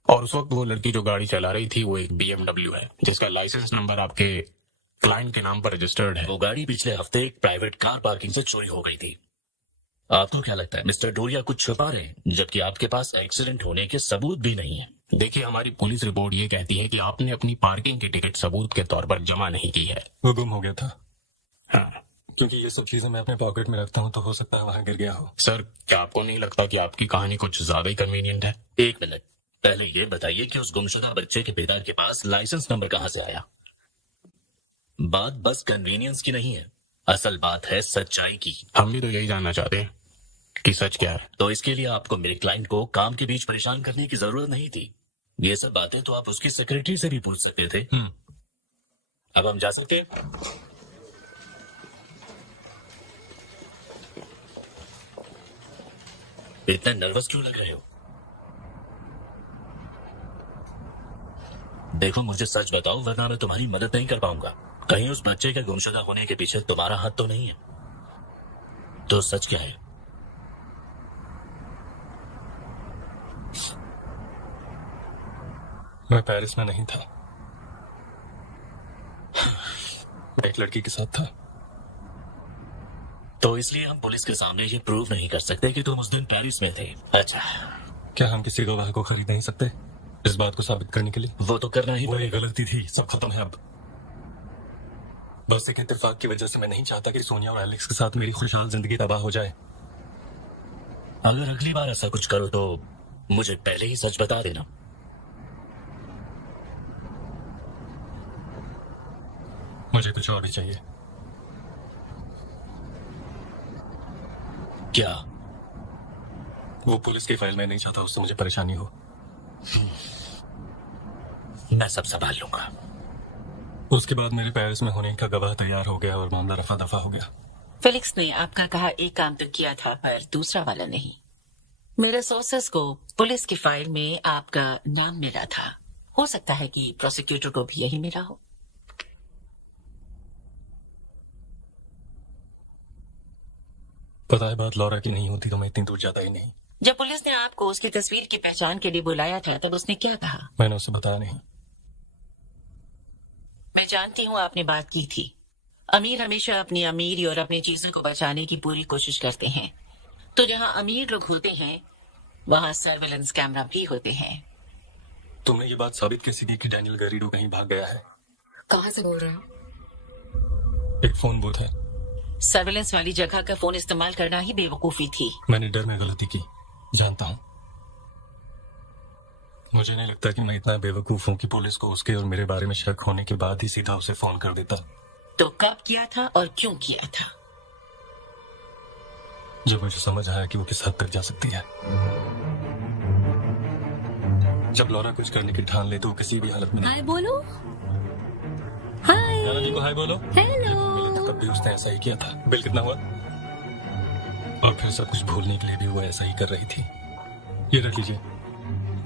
और उस वक्त वो लड़की जो गाड़ी चला रही थी वो एक BMW है जिसका लाइसेंस नंबर आपके क्लाइंट के नाम पर रजिस्टर्ड है। वो गाड़ी पिछले हफ्ते एक प्राइवेट कार पार्किंग से चोरी हो गई थी। आपको क्या लगता है मिस्टर डोरिया कुछ छुपा रहे हैं, जबकि आपके पास एक्सीडेंट होने के सबूत भी नहीं है? देखिए, हमारी पुलिस रिपोर्ट ये कहती है कि आपने अपनी पार्किंग की टिकट सबूत के तौर पर जमा नहीं की है। वो गुम हो गया था। हाँ, क्योंकि ये सब चीजें मैं अपने पॉकेट में रखता हूँ तो हो सकता है वहां गिर गया हो। सर, क्या आपको नहीं लगता कि आपकी कहानी कुछ ज्यादा ही कन्वीनियंट है? 1 मिनट, पहले ये बताइए कि उस गुमशुदा बच्चे के पिता के पास लाइसेंस नंबर कहाँ से आया? बात बस कन्वीनियंस की नहीं है, असल बात है सच्चाई की। हम भी तो यही जानना चाहते हैं कि सच क्या है। तो इसके लिए आपको मेरे क्लाइंट को काम के बीच परेशान करने की जरूरत नहीं थी। ये सब बातें तो आप उसकी सेक्रेटरी से भी पूछ सकते थे। अब हम जा सकते हैं? इतना नर्वस क्यों लग रहे हो? देखो, मुझे सच बताओ वरना मैं तुम्हारी मदद नहीं कर पाऊंगा। कहीं उस बच्चे के गुमशुदा होने के पीछे तुम्हारा हाथ तो नहीं है? तो सच क्या है? मैं पेरिस में नहीं था, मैं एक लड़की के साथ था। तो इसलिए हम पुलिस के सामने ये प्रूव नहीं कर सकते कि तुम उस दिन पेरिस में थे। अच्छा, क्या हम किसी गवाह को खरीद नहीं सकते इस बात को साबित करने के लिए? वो तो करना ही वही गलती थी, सब खत्म है अब। बस एक इत्तेफाक की वजह से मैं नहीं चाहता कि सोनिया और एलेक्स के साथ मेरी खुशहाल जिंदगी तबाह हो जाए। अगर अगली बार ऐसा कुछ करो तो मुझे पहले ही सच बता देना। मुझे कुछ और भी चाहिए। क्या? वो पुलिस की फाइल में नहीं चाहता उससे मुझे परेशानी हो। मैं सब संभाल लूंगा। उसके बाद मेरे पेरिस में होने का गवाह तैयार हो गया और मामला रफा दफा हो गया। फेलिक्स ने आपका कहा एक काम तो किया था पर दूसरा वाला नहीं। मेरे सोर्सेस को पुलिस की फाइल में आपका नाम मिला था। हो सकता है कि प्रोसिक्यूटर को भी यही मिला हो। पता है, बात लॉरा की नहीं होती तो मैं इतनी दूर जाता ही नहीं। जब पुलिस ने आपको उसकी तस्वीर की पहचान के लिए बुलाया था तब उसने क्या कहा? मैंने उसे बताया नहीं। मैं जानती हूँ आपने बात की थी। अमीर हमेशा अपनी अमीरी और अपनी चीजों को बचाने की पूरी कोशिश करते हैं। तो जहाँ अमीर लोग होते हैं वहाँ सर्वेलेंस कैमरा भी होते हैं। तुमने ये बात साबित कैसे की कि डैनियल गैरिडो कहीं भाग गया है? कहाँ से बोल रहे हो? एक फोन बूथ है। सर्वेलेंस वाली जगह का फोन इस्तेमाल करना ही बेवकूफी थी। मैंने डर में गलती की, जानता हूँ। मुझे नहीं लगता कि मैं इतना बेवकूफ हूँ कि पुलिस को उसके और मेरे बारे में शक होने के बाद ही सीधा उसे फोन कर देता। तो कब किया था और क्यों किया था? जब मुझे समझ आया कि वो किस हद तक जा सकती है। जब लॉरा कुछ करने की ठान ले तो वो किसी भी हालत में हाय बोलो। हाय। नाना जी को हाय बोलो। हेलो। तब भी उसने ऐसा ही किया था। बिल कितना हुआ? और फिर सब कुछ भूलने के लिए भी वो ऐसा ही कर रही थी। ये रख लीजिए।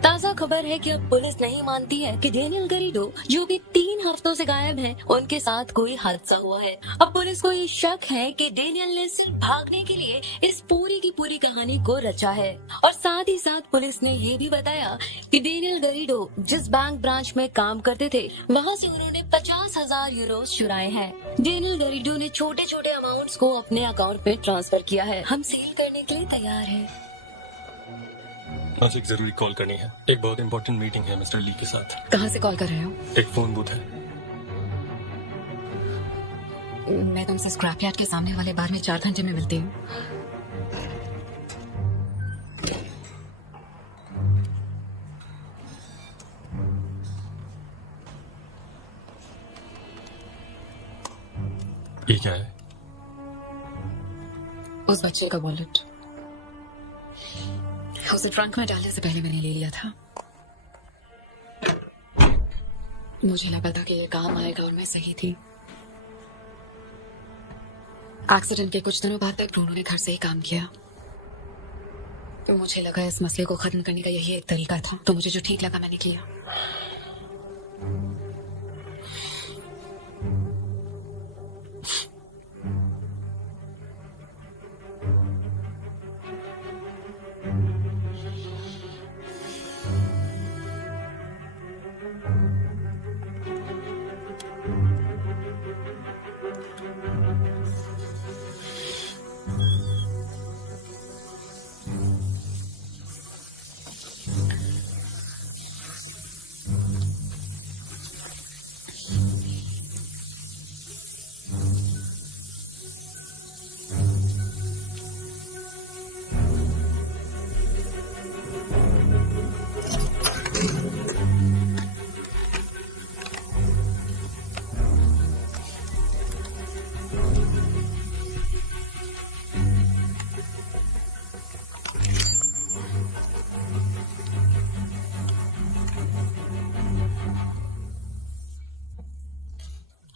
ताजा खबर है कि अब पुलिस नहीं मानती है कि डेनियल गरीडो, जो कि 3 हफ्तों से गायब हैं, उनके साथ कोई हादसा हुआ है। अब पुलिस को ये शक है कि डेनियल ने सिर्फ भागने के लिए इस पूरी की पूरी कहानी को रचा है। और साथ ही साथ पुलिस ने ये भी बताया कि डेनियल गरीडो जिस बैंक ब्रांच में काम करते थे, वहाँ से उन्होंने 50,000 यूरोस चुराए हैं। डेनियल गरीडो ने छोटे छोटे अमाउंट्स को अपने अकाउंट पे ट्रांसफर किया है। हम सील करने के लिए तैयार हैं। आज एक जरूरी कॉल करनी है। एक बहुत इंपॉर्टेंट मीटिंग है मिस्टर ली के साथ। कहाँ से कॉल कर रहे हो? एक फोन बूथ है। मैं तुमसे स्क्रैप यार्ड के सामने वाले बार में 4 घंटे में मिलती हूँ। ये क्या है? उस बच्चे का वॉलेट उसे ट्रंक में डालने से पहले मैंने ले लिया था। मुझे लगा था कि ये काम आएगा और मैं सही थी। एक्सीडेंट के कुछ दिनों बाद तक ब्रूनो ने घर से ही काम किया। मुझे लगा इस मसले को खत्म करने का यही एक तरीका था, तो मुझे जो ठीक लगा मैंने किया।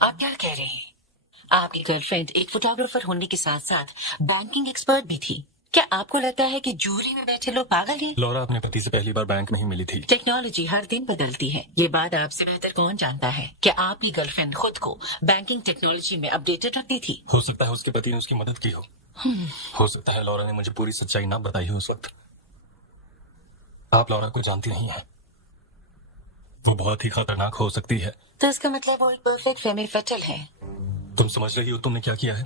आप क्या कह रहे हैं? आपकी गर्लफ्रेंड एक फोटोग्राफर होने के साथ साथ बैंकिंग एक्सपर्ट भी थी। क्या आपको लगता है कि जूरी में बैठे लोग पागल हैं? लॉरा अपने पति से पहली बार बैंक में ही मिली थी। टेक्नोलॉजी हर दिन बदलती है, ये बात आपसे बेहतर कौन जानता है। क्या आपकी गर्लफ्रेंड खुद को बैंकिंग टेक्नोलॉजी में अपडेटेड रखती थी? हो सकता है उसके पति ने उसकी मदद की हो सकता है लॉरा ने मुझे पूरी सच्चाई ना बताई हो उस वक्त। आप लॉरा को जानती नहीं है, वो बहुत ही खतरनाक हो सकती है। तो इसका मतलब वो एक परफेक्ट फेमी फैटल है। तुम समझ रही हो तुमने क्या किया है?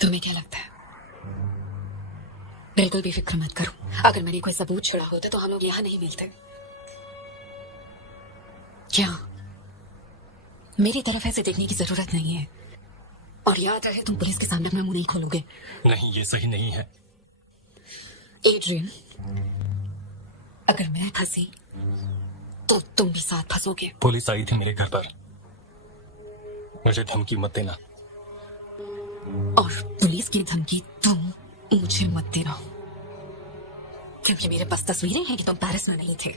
तुम्हें क्या लगता है? बिल्कुल भी फिक्र मत करो। अगर मैंने कोई सबूत छोड़ा होता तो हम लोग यहाँ नहीं मिलते। क्या मेरी तरफ ऐसे देखने की जरूरत नहीं है। और याद रहे, तुम पुलिस के सामने अपना मुंह नहीं खोलोगे। नहीं, ये सही नहीं है। एड्रियन, अगर मैं फंसी तो तुम भी साथ फंसोगे। पुलिस आई थी मेरे घर पर, मुझे धमकी मत देना। और पुलिस की धमकी तुम मुझे मत देना, क्योंकि मेरे पास तस्वीरें हैं कि तुम पेरिस में नहीं थे।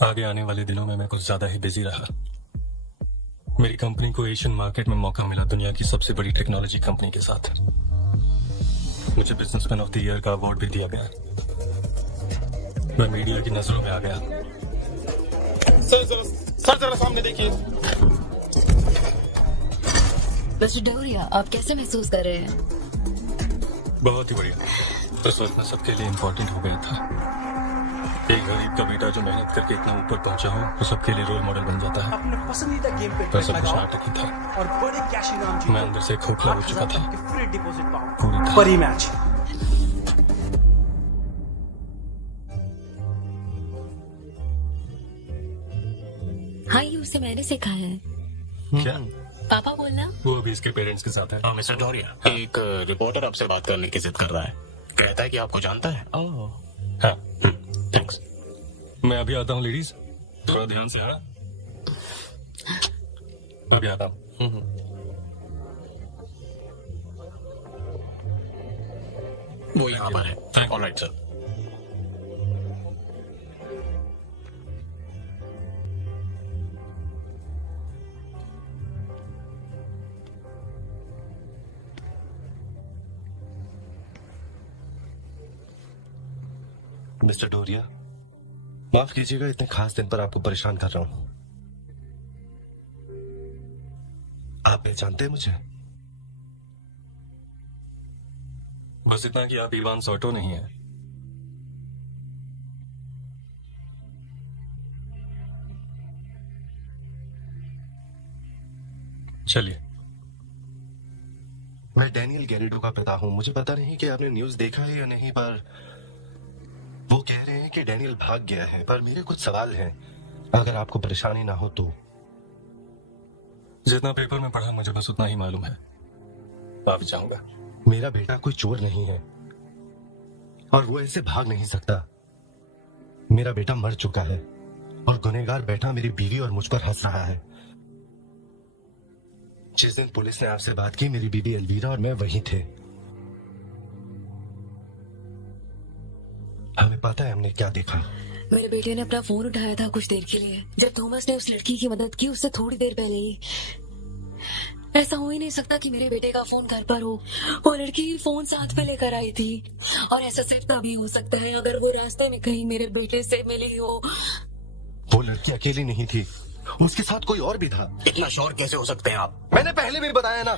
आगे आने वाले दिनों में मैं कुछ ज्यादा ही बिजी रहा। मेरी कंपनी को एशियन मार्केट में मौका मिला, दुनिया की सबसे बड़ी टेक्नोलॉजी कंपनी के साथ। मुझे बिजनेसमैन ऑफ द ईयर का अवार्ड भी दिया गया। मैं मीडिया की नजरों में आ गया। सर जरा सामने देखिए। मिस्टर डोरिया, आप कैसे महसूस कर रहे हैं? बहुत ही बढ़िया। इस वक्त मैं सबके लिए इम्पोर्टेंट हो गया था। एक गरीब का बेटा जो मेहनत करके इतना ऊपर पहुंचा हो, तो सबके लिए रोल मॉडल बन जाता है। अपने पसंदीदा गेम पे पर सब कुछ नाटक ही था और बड़े कैश इनाम जीतो। मैं अंदर से खोखला हो चुका था। फ्री डिपॉजिट पाओ पूरी तरह। परी मैच। उसे मैंने सिखाया है। क्या? पापा बोलना। वो अभी इसके पेरेंट्स के साथ है। मिस्टर डोरिया, एक रिपोर्टर आपसे बात करने की जिद कर रहा है। कहता है कि आपको जानता है। हाँ, थैंक्स। मैं अभी आता हूँ लेडीज, थोड़ा ध्यान से। हाँ, मैं अभी आता हूँ। वो यहाँ पर है। Alright sir. मिस्टर डोरिया, माफ कीजिएगा इतने खास दिन पर आपको परेशान कर रहा हूं। आप पहचानते हैं मुझे? बस इतना कि आप इवान सोटो नहीं है। चलिए। मैं डैनियल गैरिडो का पिता हूं। मुझे पता नहीं कि आपने न्यूज देखा है या नहीं, पर वो कह रहे हैं कि डैनियल भाग गया है। पर मेरे कुछ सवाल हैं, अगर आपको परेशानी ना हो तो। जितना पेपर में पढ़ा मुझे बस उतना ही मालूम है। आप चाहूंगा। मेरा बेटा कोई चोर नहीं है और वो ऐसे भाग नहीं सकता। मेरा बेटा मर चुका है और गुनहगार बैठा मेरी बीवी और मुझ पर हंस रहा है। जिस दिन पुलिस ने आपसे बात की, मेरी बीवी एल्वीरा और मैं वहीं थे। हमें पता है हमने क्या देखा। मेरे बेटे ने अपना फोन उठाया था कुछ देर के लिए। जब थॉमस ने उस लड़की की मदद की उससे थोड़ी देर पहले ही। ऐसा हो ही नहीं सकता कि मेरे बेटे का फोन घर पर हो। वो लड़की फोन साथ में लेकर आई थी और ऐसा सिर्फ तभी हो सकता है अगर वो रास्ते में कहीं मेरे बेटे से मिली हो। वो लड़की अकेली नहीं थी, उसके साथ कोई और भी था। इतना श्योर कैसे हो सकते हैं आप? मैंने पहले भी बताया ना,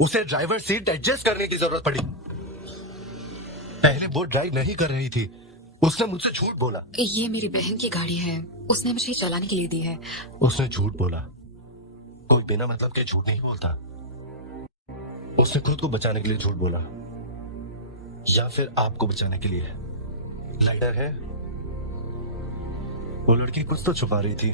उसे ड्राइवर सीट एडजस्ट करने की जरूरत पड़ी। पहले वो ड्राइव नहीं कर रही थी, उसने मुझसे झूठ बोला। ये मेरी बहन की गाड़ी है, उसने मुझे चलाने के लिए दी है। उसने झूठ बोला। कोई बिना मतलब के झूठ नहीं बोलता। उसने खुद को बचाने के लिए झूठ बोला या फिर आपको बचाने के लिए। लाइटर है? वो लड़की कुछ तो छुपा रही थी।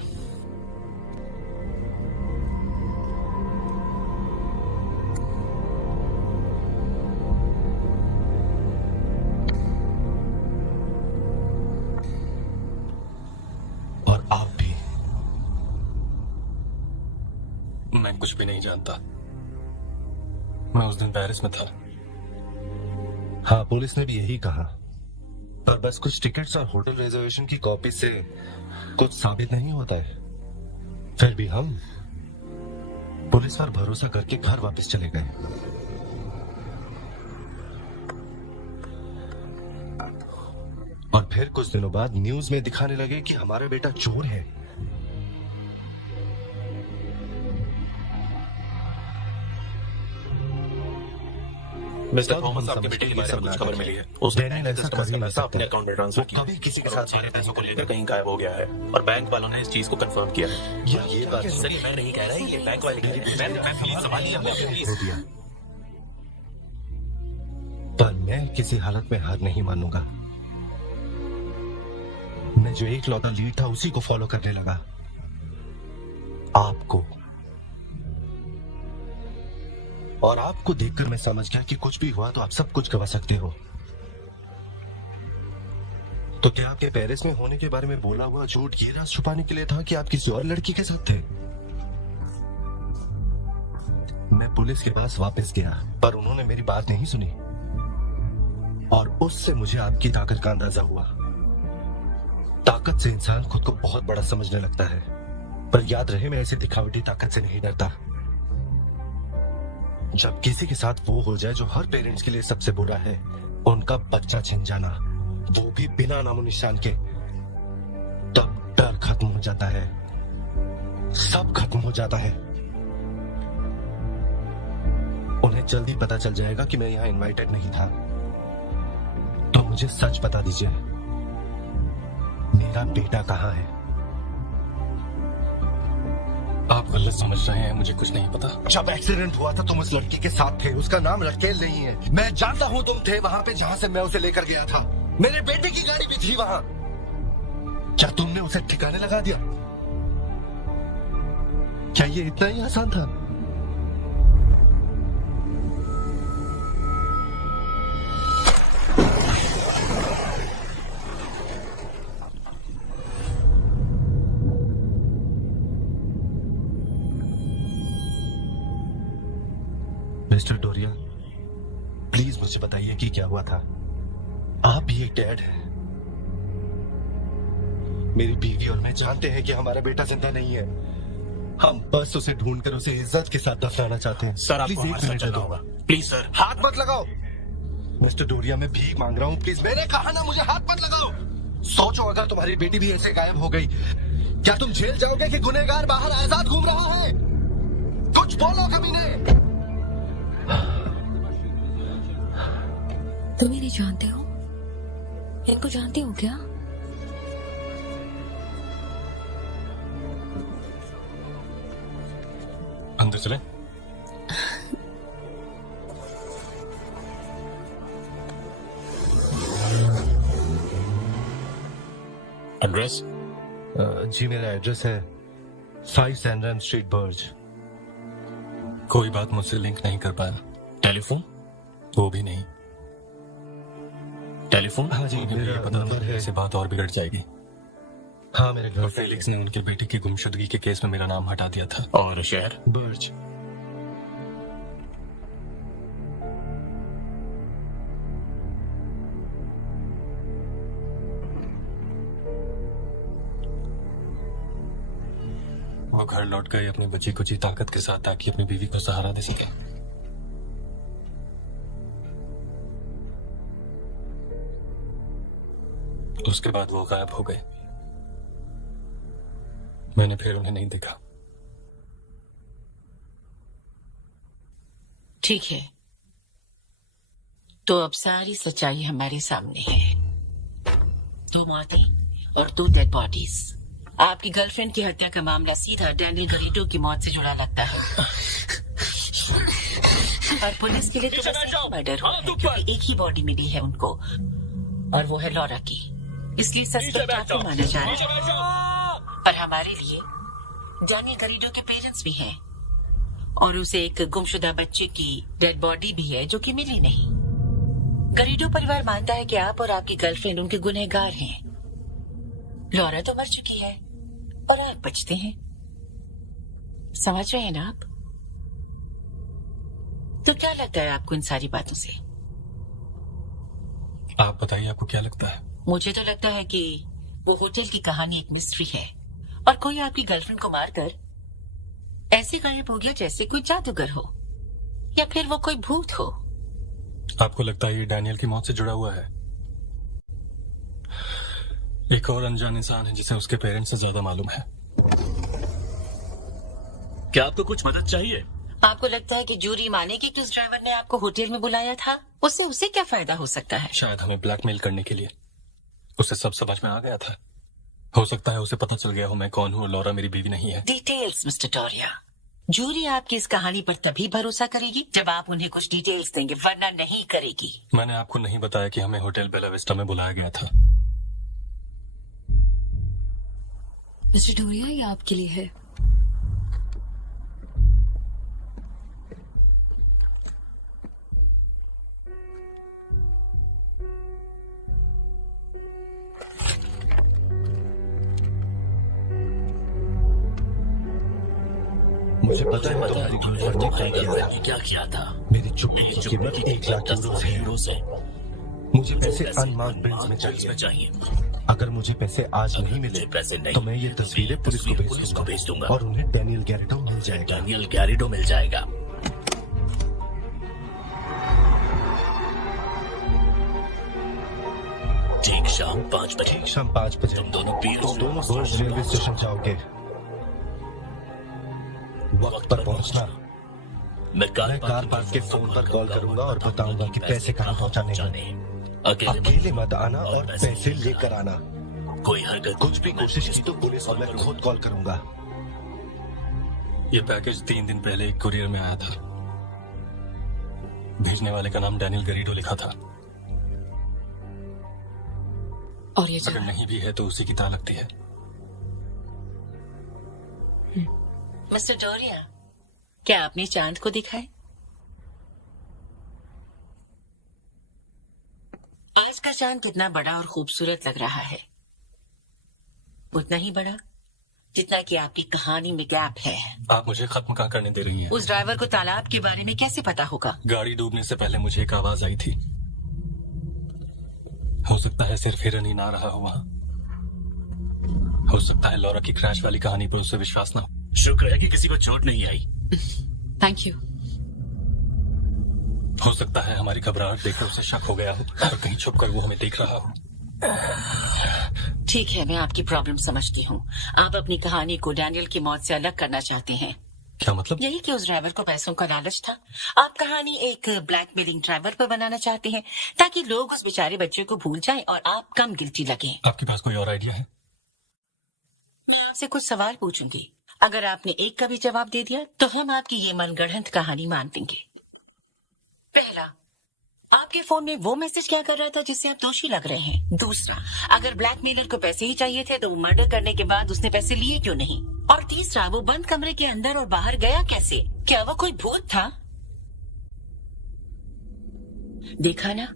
और आप भी। मैं कुछ भी नहीं जानता। मैं उस दिन पेरिस में था। हाँ, पुलिस ने भी यही कहा, पर बस कुछ टिकट्स और होटल रिजर्वेशन की कॉपी से कुछ साबित नहीं होता है। फिर भी हम पुलिस पर भरोसा करके घर वापस चले गए। और फिर कुछ दिनों बाद न्यूज में दिखाने लगे कि हमारा बेटा चोर है। मिस्टर थॉमस, आपके बेटे के बारे में कुछ खबर मिली है? उसने कस्टमर्स का पैसा अपने अकाउंट में ट्रांसफर किया। कभी किसी के साथ सारे पैसों को लेकर कहीं गायब हो गया है और बैंक वालों ने इस चीज को कंफर्म किया है। ये बात सर, मैं नहीं कह रहा, ये बैंक वाले कह रहे हैं। मैं प्लीज संभालिए अपने आप को, प्लीज। हो दिया, पर मैं किसी हालत में हार नहीं मानूंगा। मैं जो एक लौता लीड था उसी को फॉलो करने लगा। आपको। और आपको देखकर मैं समझ गया कि कुछ भी हुआ तो आप सब कुछ गवा सकते हो। तो क्या आपके पेरिस में होने के बारे में बोला हुआ झूठ ये राज छुपाने के लिए था कि आप किसी और लड़की के साथ थे? मैं पुलिस के पास वापस गया, पर उन्होंने मेरी बात नहीं सुनी और उससे मुझे आपकी ताकत का अंदाजा हुआ। ताकत से इंसान खुद को बहुत बड़ा समझने लगता है, पर याद रहे मैं ऐसे दिखावटी ताकत से नहीं डरता। जब किसी के साथ वो हो जाए जो हर पेरेंट्स के लिए सबसे बुरा है, उनका बच्चा छिन जाना, वो भी बिना नामो निशान के, तब डर खत्म हो जाता है, सब खत्म हो जाता है। उन्हें जल्दी पता चल जाएगा कि मैं यहां इनवाइटेड नहीं था। तो मुझे सच बता दीजिए, मेरा बेटा कहाँ है? आप गलत समझ रहे हैं, मुझे कुछ नहीं पता। जब एक्सीडेंट हुआ था तुम उस लड़की के साथ थे, उसका नाम रकेल नहीं है। मैं जानता हूँ तुम थे वहां पे जहां से मैं उसे लेकर गया था। मेरे बेटे की गाड़ी भी थी वहां। क्या तुमने उसे ठिकाने लगा दिया? क्या ये इतना ही आसान था? मिस्टर डोरिया, प्लीज मुझे बताइए कि क्या हुआ था। आप भी एक डैड हैं। मेरी बीवी और मैं जानते हैं कि हमारा बेटा जिंदा नहीं है। हम बस उसे ढूंढकर उसे इज्जत के साथ दफनाना चाहते हैं। सर, आपको प्लीज हमारे साथ चलना होगा। Please sir. हाथ मत लगाओ मिस्टर डोरिया, मैं भीख मांग रहा हूँ, प्लीज। मैंने कहा ना, मुझे हाथ मत लगाओ। सोचो, अगर तुम्हारी बेटी भी ऐसे गायब हो गई, क्या तुम झेल जाओगे कि गुनहगार बाहर आजाद घूम रहा है? कुछ बोलो कमीने। तुम इन्हें जानते हो? इनको जानती हो क्या? अंदर चले। एड्रेस? जी, मेरा एड्रेस है 5 सैनरैम स्ट्रीट, बर्ज। कोई बात मुझसे लिंक नहीं कर पाया। टेलीफोन? वो भी नहीं। टेलीफोन? हाँ जी, मेरा नंबर है। ऐसे बात और बिगड़ जाएगी। हाँ, मेरे घर। और फेलिक्स ने उनके बेटे की गुमशुदगी के केस में मेरा नाम हटा दिया था। और शहर? बर्ज। वो घर लौट गए अपनी बची कुची ताकत के साथ, ताकि अपनी बीवी को सहारा दे सके। उसके बाद वो गायब हो गए। मैंने फिर उन्हें नहीं देखा। ठीक है, तो अब सारी सच्चाई हमारे सामने है। 2 मौतें और 2 डेड बॉडीज। आपकी गर्लफ्रेंड की हत्या का मामला सीधा डैनियल गरीडो की मौत से जुड़ा लगता है। और पुलिस के लिए तो बस मर्डर हुआ है, क्योंकि एक ही बॉडी मिली है उनको, और वो है लॉरा की। इसलिए सस्पेक्ट आपको माना जा रहा है। पर हमारे लिए डैनियल गरीडो के पेरेंट्स भी हैं, और उसे एक गुमशुदा बच्चे की डेड बॉडी भी है जो कि मिली नहीं। गरीडो परिवार मानता है कि आप और आपकी गर्लफ्रेंड उनके गुनहगार हैं। लॉरा तो मर चुकी है और आप बचते हैं। समझ रहे हैं ना आप? तो क्या लगता है आपको इन सारी बातों से? आप बताइए, आपको क्या लगता है? मुझे तो लगता है कि वो होटल की कहानी एक मिस्ट्री है, और कोई आपकी गर्लफ्रेंड को मारकर ऐसे गायब हो गया जैसे कोई जादूगर हो, या फिर वो कोई भूत हो। आपको लगता है ये डैनियल की मौत से जुड़ा हुआ है? एक और अनजान इंसान है जिसे उसके पेरेंट्स से ज्यादा मालूम है। क्या आपको कुछ मदद चाहिए? आपको लगता है कि जूरी मानेगी कि उस ड्राइवर ने आपको होटल में बुलाया था? उससे उसे क्या फायदा हो सकता है? शायद हमें ब्लैकमेल करने के लिए। उसे सब समझ में आ गया था। हो सकता है उसे पता चल गया हो मैं कौन हूँ और लॉरा मेरी बीवी नहीं है। Details mister टोरिया। जूरी आपकी इस कहानी पर तभी भरोसा करेगी जब आप उन्हें कुछ डिटेल्स देंगे, वरना नहीं करेगी। मैंने आपको नहीं बताया कि हमें होटल बेला विस्टा में बुलाया गया था। मिस्टर टोरिया, ये आपके लिए है। मुझे पता है तुम्हारी गर्लफ्रेंड ने क्या किया था। मेरी चुप्पी की कीमत 1 लाख यूरो से। मुझे पैसे अनमार्क्ड बिल्स में चाहिए। अगर मुझे पैसे आज नहीं मिले तो मैं ये तस्वीरें पुलिस को भेज दूंगा और उन्हें डैनियल गैरिडो मिल जाएगा। डैनियल गैरिडो मिल जाएगा। ठीक शाम 5 बजे। तुम दोनों बर्ज रेलवे स्टेशन जाओगे। वक्त पर पहुंचना। मैं कार पार्क के फोन पर कॉल करूंगा और बताऊंगा कि पैसे कहाँ पहुंचाने हैं। अकेले मत आना और पैसे लेकर आना। कोई हरकत कुछ भी कोशिश की तो पुलिस और मैं खुद कॉल करूंगा। ये पैकेज 3 दिन पहले एक कुरियर में आया था। भेजने वाले का नाम डैनियल गरीडो लिखा था। और ये अगर नहीं भी है तो उसी की ताक लगती है। मिस्टर डोरिया, क्या आपने चांद को देखा है? आज का चांद कितना बड़ा और खूबसूरत लग रहा है, उतना ही बड़ा जितना कि आपकी कहानी में गैप है। आप मुझे खत्म कहाँ करने दे रही हैं? उस ड्राइवर को तालाब के बारे में कैसे पता होगा? गाड़ी डूबने से पहले मुझे एक आवाज आई थी। हो सकता है सिर्फ हिरन ही ना रहा हो वहां। हो सकता है लौरा की क्रैश वाली कहानी पर उसे विश्वास ना हो। शुक्र है कि किसी को चोट नहीं आई। Thank you. हो सकता है हमारी घबराहट देखकर उसे शक हो गया हो और कहीं छुपकर वो हमें देख रहा हो। ठीक है, मैं आपकी प्रॉब्लम समझती हूँ। आप अपनी कहानी को डैनियल की मौत से अलग करना चाहते हैं। क्या मतलब? यही कि उस ड्राइवर को पैसों का लालच था। आप कहानी एक ब्लैकमेलिंग ड्राइवर पर बनाना चाहते हैं ताकि लोग उस बेचारे बच्चे को भूल जाएं और आप कम गिल्टी लगें। आपके पास कोई और आइडिया है? मैं आपसे कुछ सवाल पूछूंगी, अगर आपने एक का भी जवाब दे दिया तो हम आपकी ये मनगढ़ंत कहानी मान देंगे। पहला, आपके फोन में वो मैसेज क्या कर रहा था जिससे आप दोषी लग रहे हैं? दूसरा, अगर ब्लैकमेलर को पैसे ही चाहिए थे तो मर्डर करने के बाद उसने पैसे लिए क्यों नहीं? और तीसरा, वो बंद कमरे के अंदर और बाहर गया कैसे? क्या वो कोई भूत था? देखा ना,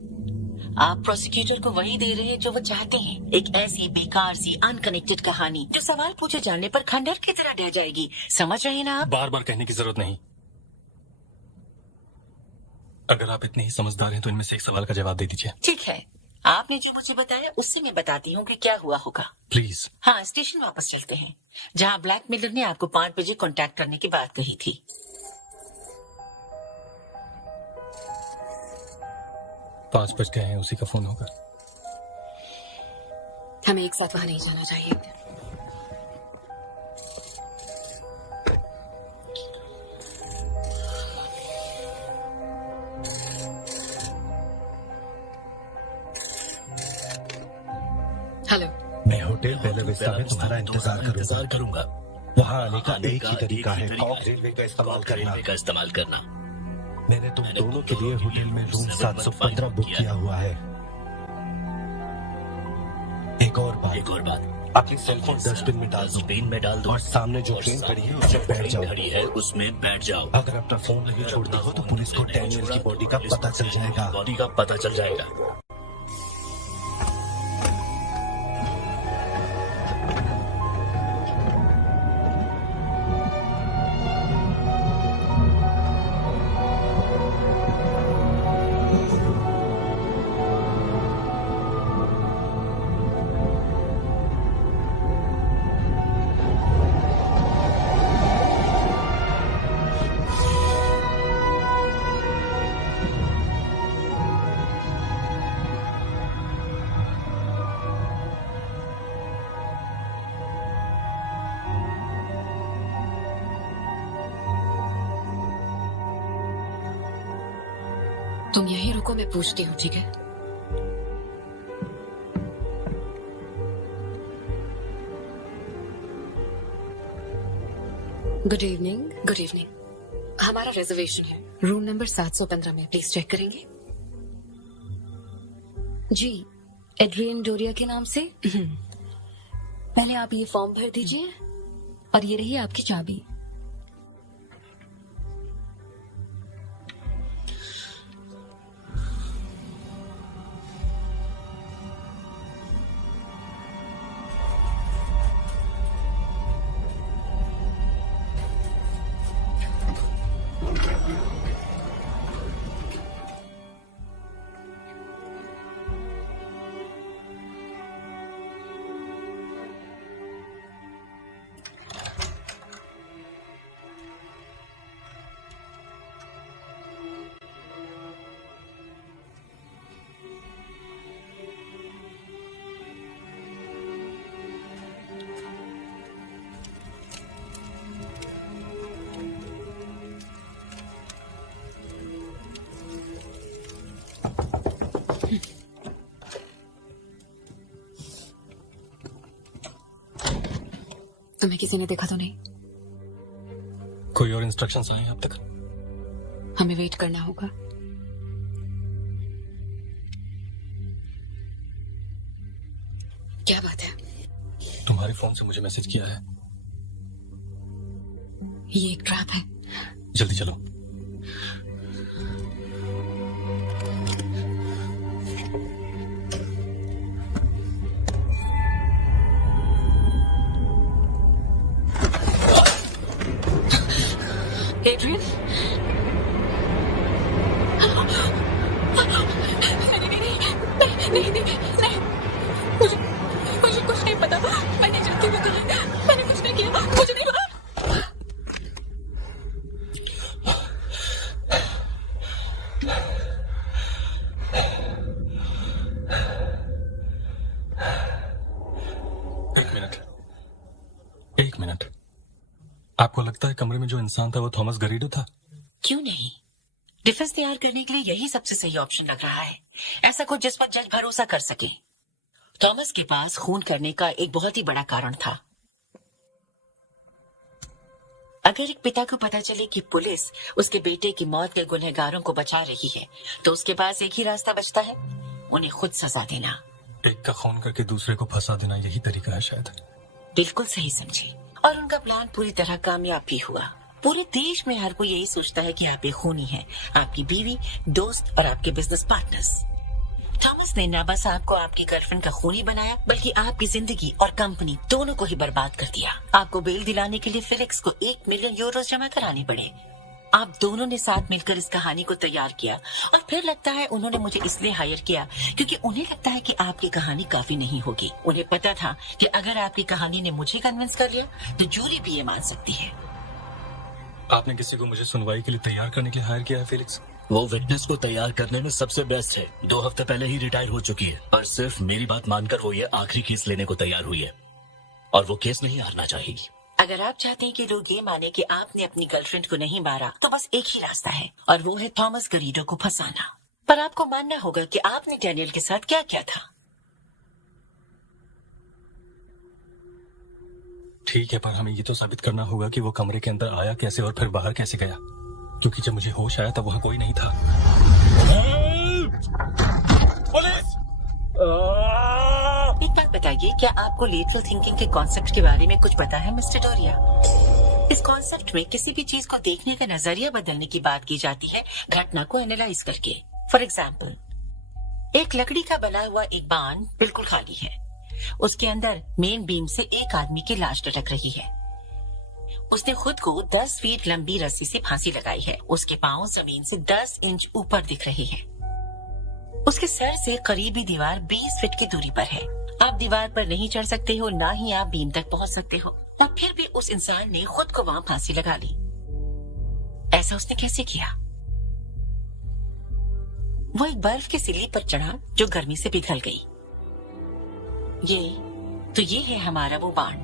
आप प्रोसिक्यूटर को वही दे रहे हैं जो वो चाहते हैं, एक ऐसी बेकार सी अनकनेक्टेड कहानी जो सवाल पूछे जाने पर खंडर की तरह रह जाएगी। समझ रहे हैं ना आप? बार बार कहने की जरूरत नहीं। अगर आप इतने ही समझदार हैं तो इनमें से एक सवाल का जवाब दे दीजिए। ठीक है, आपने जो मुझे बताया उससे मैं बताती हूँ कि क्या हुआ होगा। प्लीज। हाँ, स्टेशन वापस चलते हैं जहाँ ब्लैकमेलर ने आपको 5 बजे कांटेक्ट करने की बात कही थी। 5 बज गए हैं, उसी का फोन होगा। हमें एक साथ वहां नहीं जाना चाहिए। हेलो। मैं होटल बेला विस्टा में तुम्हारा इंतजार करूंगा। वहाँ आने का एक ही तरीका है, कॉक रेलवे का इस्तेमाल करना। मैंने तुम दोनों के लिए होटल में रूम 715 बुक किया हुआ है। एक और बात, अपनी सेलफोन डस्टबिन में डाल दो और सामने जो ट्रेन खड़ी है उसमें बैठ जाओ। अगर अपना फोन नहीं छोड़ती हो तो पुलिस को डैनियल की बॉडी का पता चल जाएगा। तुम यहीं रुको, मैं पूछती हूँ, ठीक है? Good evening. हमारा रिजर्वेशन है रूम नंबर 715 में, प्लीज चेक करेंगे? जी, एड्रियन डोरिया के नाम से। पहले आप ये फॉर्म भर दीजिए और ये रही आपकी चाबी। तुम्हें किसी ने देखा तो नहीं? कोई और इंस्ट्रक्शंस आए अब तक? हमें वेट करना होगा। क्या बात है? तुम्हारे फोन से मुझे मैसेज किया है। ये एक ट्रैप है। जल्दी चलो। एड्रियन, नहीं, मुझे कुछ नहीं पता। मैंने जानती हुए कहा, मैंने कुछ नहीं किया, मुझे नहीं पता। एक मिनट। आपको लगता है कमरे में जो इंसान था वो थॉमस गरीडो था? क्यों नहीं? डिफेंस तैयार करने के लिए यही सबसे सही ऑप्शन लग रहा है। ऐसा कुछ जिस पर जज भरोसा कर सके। थॉमस के पास खून करने का एक बहुत ही बड़ा कारण था। अगर एक पिता को पता चले कि पुलिस उसके बेटे की मौत के गुनहगारों को बचा रही है, तो उसके पास एक ही रास्ता बचता है, उन्हें खुद सजा देना। एक का खून करके दूसरे को फंसा देना यही तरीका है शायद। बिल्कुल सही समझी। और उनका प्लान पूरी तरह कामयाब भी हुआ। पूरे देश में हर कोई यही सोचता है कि आप एक खूनी हैं, आपकी बीवी, दोस्त और आपके बिजनेस पार्टनर्स। थॉमस ने न बस आपको आपकी गर्लफ्रेंड का खूनी बनाया, बल्कि आपकी जिंदगी और कंपनी दोनों को ही बर्बाद कर दिया। आपको बेल दिलाने के लिए फेलिक्स को 1 मिलियन यूरोस जमा कराने पड़े। आप दोनों ने साथ मिलकर इस कहानी को तैयार किया, और फिर लगता है उन्होंने मुझे इसलिए हायर किया क्योंकि उन्हें लगता है कि आपकी कहानी काफी नहीं होगी। उन्हें पता था कि अगर आपकी कहानी ने मुझे कन्विंस कर लिया तो जूरी भी ये मान सकती है। आपने किसी को मुझे सुनवाई के लिए तैयार करने के लिए हायर किया है फेलिक्स? वो विटनेस को तैयार करने में सबसे बेस्ट है। 2 हफ्ते पहले ही रिटायर हो चुकी है, पर सिर्फ मेरी बात मानकर वो ये आखिरी केस लेने को तैयार हुई है, और वो केस नहीं हारना चाहेगी। अगर आप चाहते हैं कि लोग ये माने कि आपने अपनी गर्लफ्रेंड को नहीं मारा, तो बस एक ही रास्ता है, और वो है थॉमस गरीडो को फंसाना। पर आपको मानना होगा कि आपने डैनियल के साथ क्या किया था। ठीक है, पर हमें ये तो साबित करना होगा कि वो कमरे के अंदर आया कैसे और फिर बाहर कैसे गया, क्योंकि जब मुझे होश आया तब वहां कोई नहीं था। पुलिस! एक बात बताइए, क्या आपको लेटरल थिंकिंग के कॉन्सेप्ट के बारे में कुछ पता है मिस्टर डोरिया? इस कॉन्सेप्ट में किसी भी चीज को देखने का नजरिया बदलने की बात की जाती है, घटना को एनालाइज करके। फॉर एग्जाम्पल, एक लकड़ी का बना हुआ एक बाण बिल्कुल खाली है। उसके अंदर मेन बीम से एक आदमी की लाश लटक रही है। उसने खुद को 10 फीट लंबी रस्सी से फांसी लगाई है। उसके पांव जमीन से 10 इंच ऊपर दिख रहे हैं। उसके सर से करीबी दीवार 20 फीट की दूरी पर है। आप दीवार पर नहीं चढ़ सकते हो, ना ही आप बीम तक पहुंच सकते हो, और फिर भी उस इंसान ने खुद को वहां फांसी लगा ली। ऐसा उसने कैसे किया? वो एक बर्फ की सिल्ली पर चढ़ा जो गर्मी से पिघल गई। ये है हमारा वो बाण।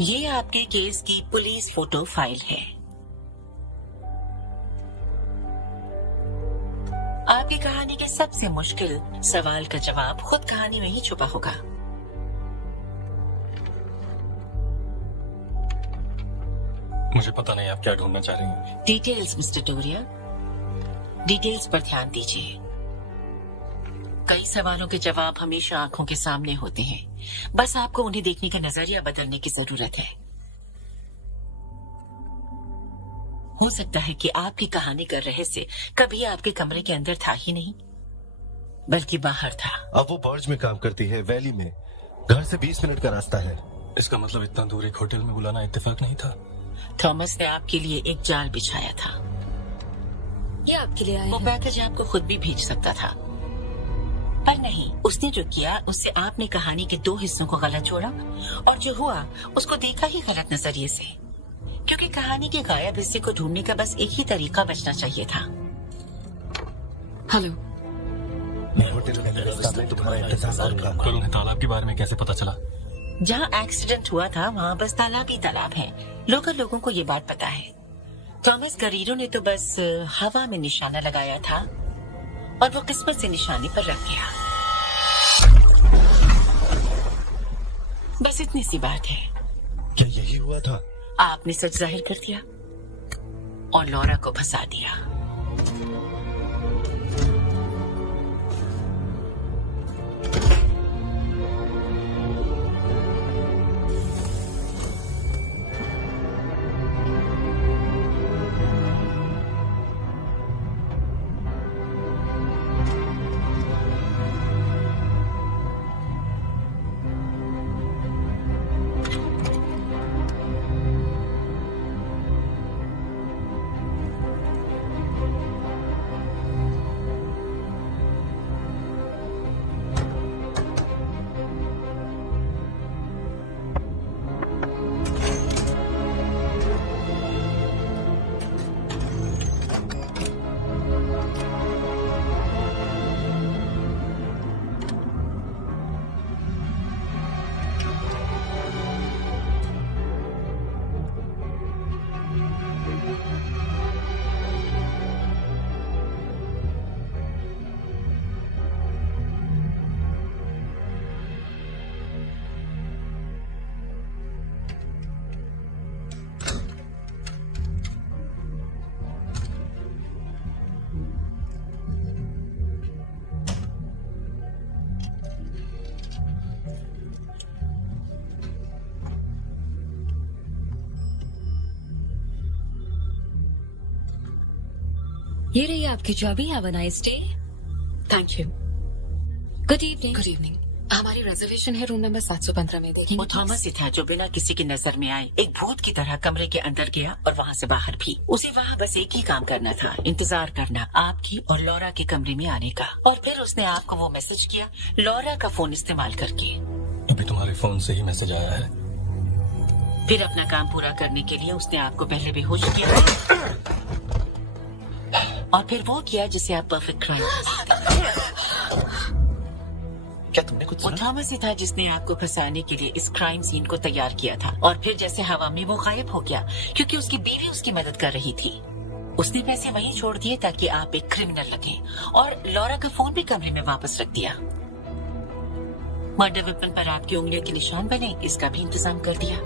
ये आपके केस की पुलिस फोटो फाइल है। आपकी कहानी के सबसे मुश्किल सवाल का जवाब खुद कहानी में ही छुपा होगा। मुझे पता नहीं आप क्या ढूंढना चाह रही हैं। डिटेल्स मिस्टर डोरिया, डिटेल्स पर ध्यान दीजिए। कई सवालों के जवाब हमेशा आंखों के सामने होते हैं, बस आपको उन्हें देखने का नजरिया बदलने की जरूरत है। हो सकता है कि आपकी कहानी का रहस्य कभी आपके कमरे के अंदर था ही नहीं, बल्कि बाहर था। अब वो बर्ज में काम करती है, वैली में। घर से 20 मिनट का रास्ता है। इसका मतलब इतना दूर एक होटल में बुलाना इत्तेफाक नहीं था। थॉमस ने आपके लिए एक जाल बिछाया था। ये आपके लिए आया वो पैकेज आपको खुद भी भेज सकता था, पर नहीं, उसने जो किया उससे आपने कहानी के 2 हिस्सों को गलत जोड़ा, और जो हुआ उसको देखा ही गलत नजरिए से, क्योंकि कहानी के गायब हिस्से को ढूंढने का बस एक ही तरीका बचना चाहिए था। हेलो, होटल के रास्ता में तुम्हारा इंतजार करूंगा। पर उन्हें तालाब के बारे में कैसे पता चला? जहाँ एक्सीडेंट हुआ था वहाँ बस तालाब ही तालाब है। लोगों को ये बात पता है। थॉमस गरीडो ने तो बस हवा में निशाना लगाया था, और वो किस्मत से निशाने पर रख गया। बस इतनी सी बात है। क्या यही हुआ था? आपने सच जाहिर कर दिया और लॉरा को फंसा दिया। ये रही आपकी चाबी। Have a nice day. Thank you. Good evening. Good evening. हमारी रिजर्वेशन है रूम नंबर 715 में। देखिए वो थॉमस ही था जो बिना किसी की नजर में आए एक भूत की तरह कमरे के अंदर गया और वहाँ से बाहर भी। उसे वहाँ बस एक ही काम करना था, इंतजार करना आपकी और लॉरा के कमरे में आने का। और फिर उसने आपको वो मैसेज किया लॉरा का फोन इस्तेमाल करके। अभी तुम्हारे फोन से ही मैसेज आया है। फिर अपना काम पूरा करने के लिए उसने आपको पहले बेहोश किया और फिर वो किया जिसे आप परफेक्ट क्राइम कहते हैं। क्या तुमने कुछ वो सुना? थॉमस ही था जिसने आपको फंसाने के लिए इस क्राइम सीन को तैयार किया था। और फिर जैसे हवा में वो गायब हो गया क्योंकि उसकी बीवी उसकी मदद कर रही थी। उसने पैसे वहीं छोड़ दिए ताकि आप एक क्रिमिनल लगे और लॉरा का फोन भी कमरे में वापस रख दिया। मर्डर वेपन पर आपकी उंगलियों के निशान बने, इसका भी इंतजाम कर दिया।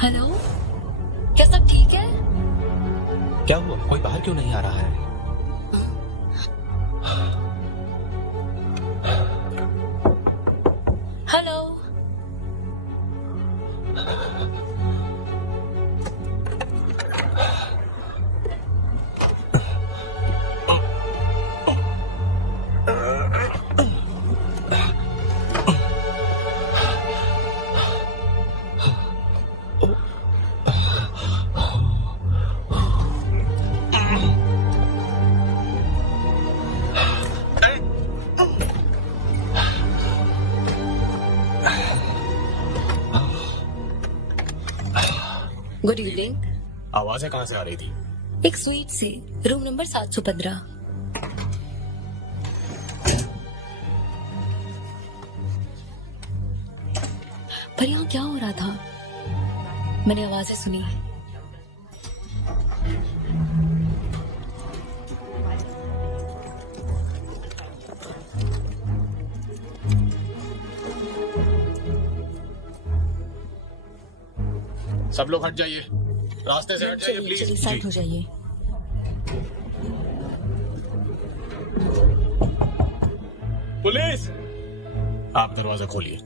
हेलो, क्या सब ठीक है? क्या हुआ? कोई बाहर क्यों नहीं आ रहा है? हेलो। Good evening. आवाजें कहाँ से आ रही थी? एक स्वीट से, रूम नंबर 715। पर यहाँ क्या हो रहा था? मैंने आवाजें सुनी। सब लोग हट जाइए, रास्ते से हट जाइए चलिए प्लीज। साइड हो जाइए। पुलिस! आप दरवाजा खोलिए।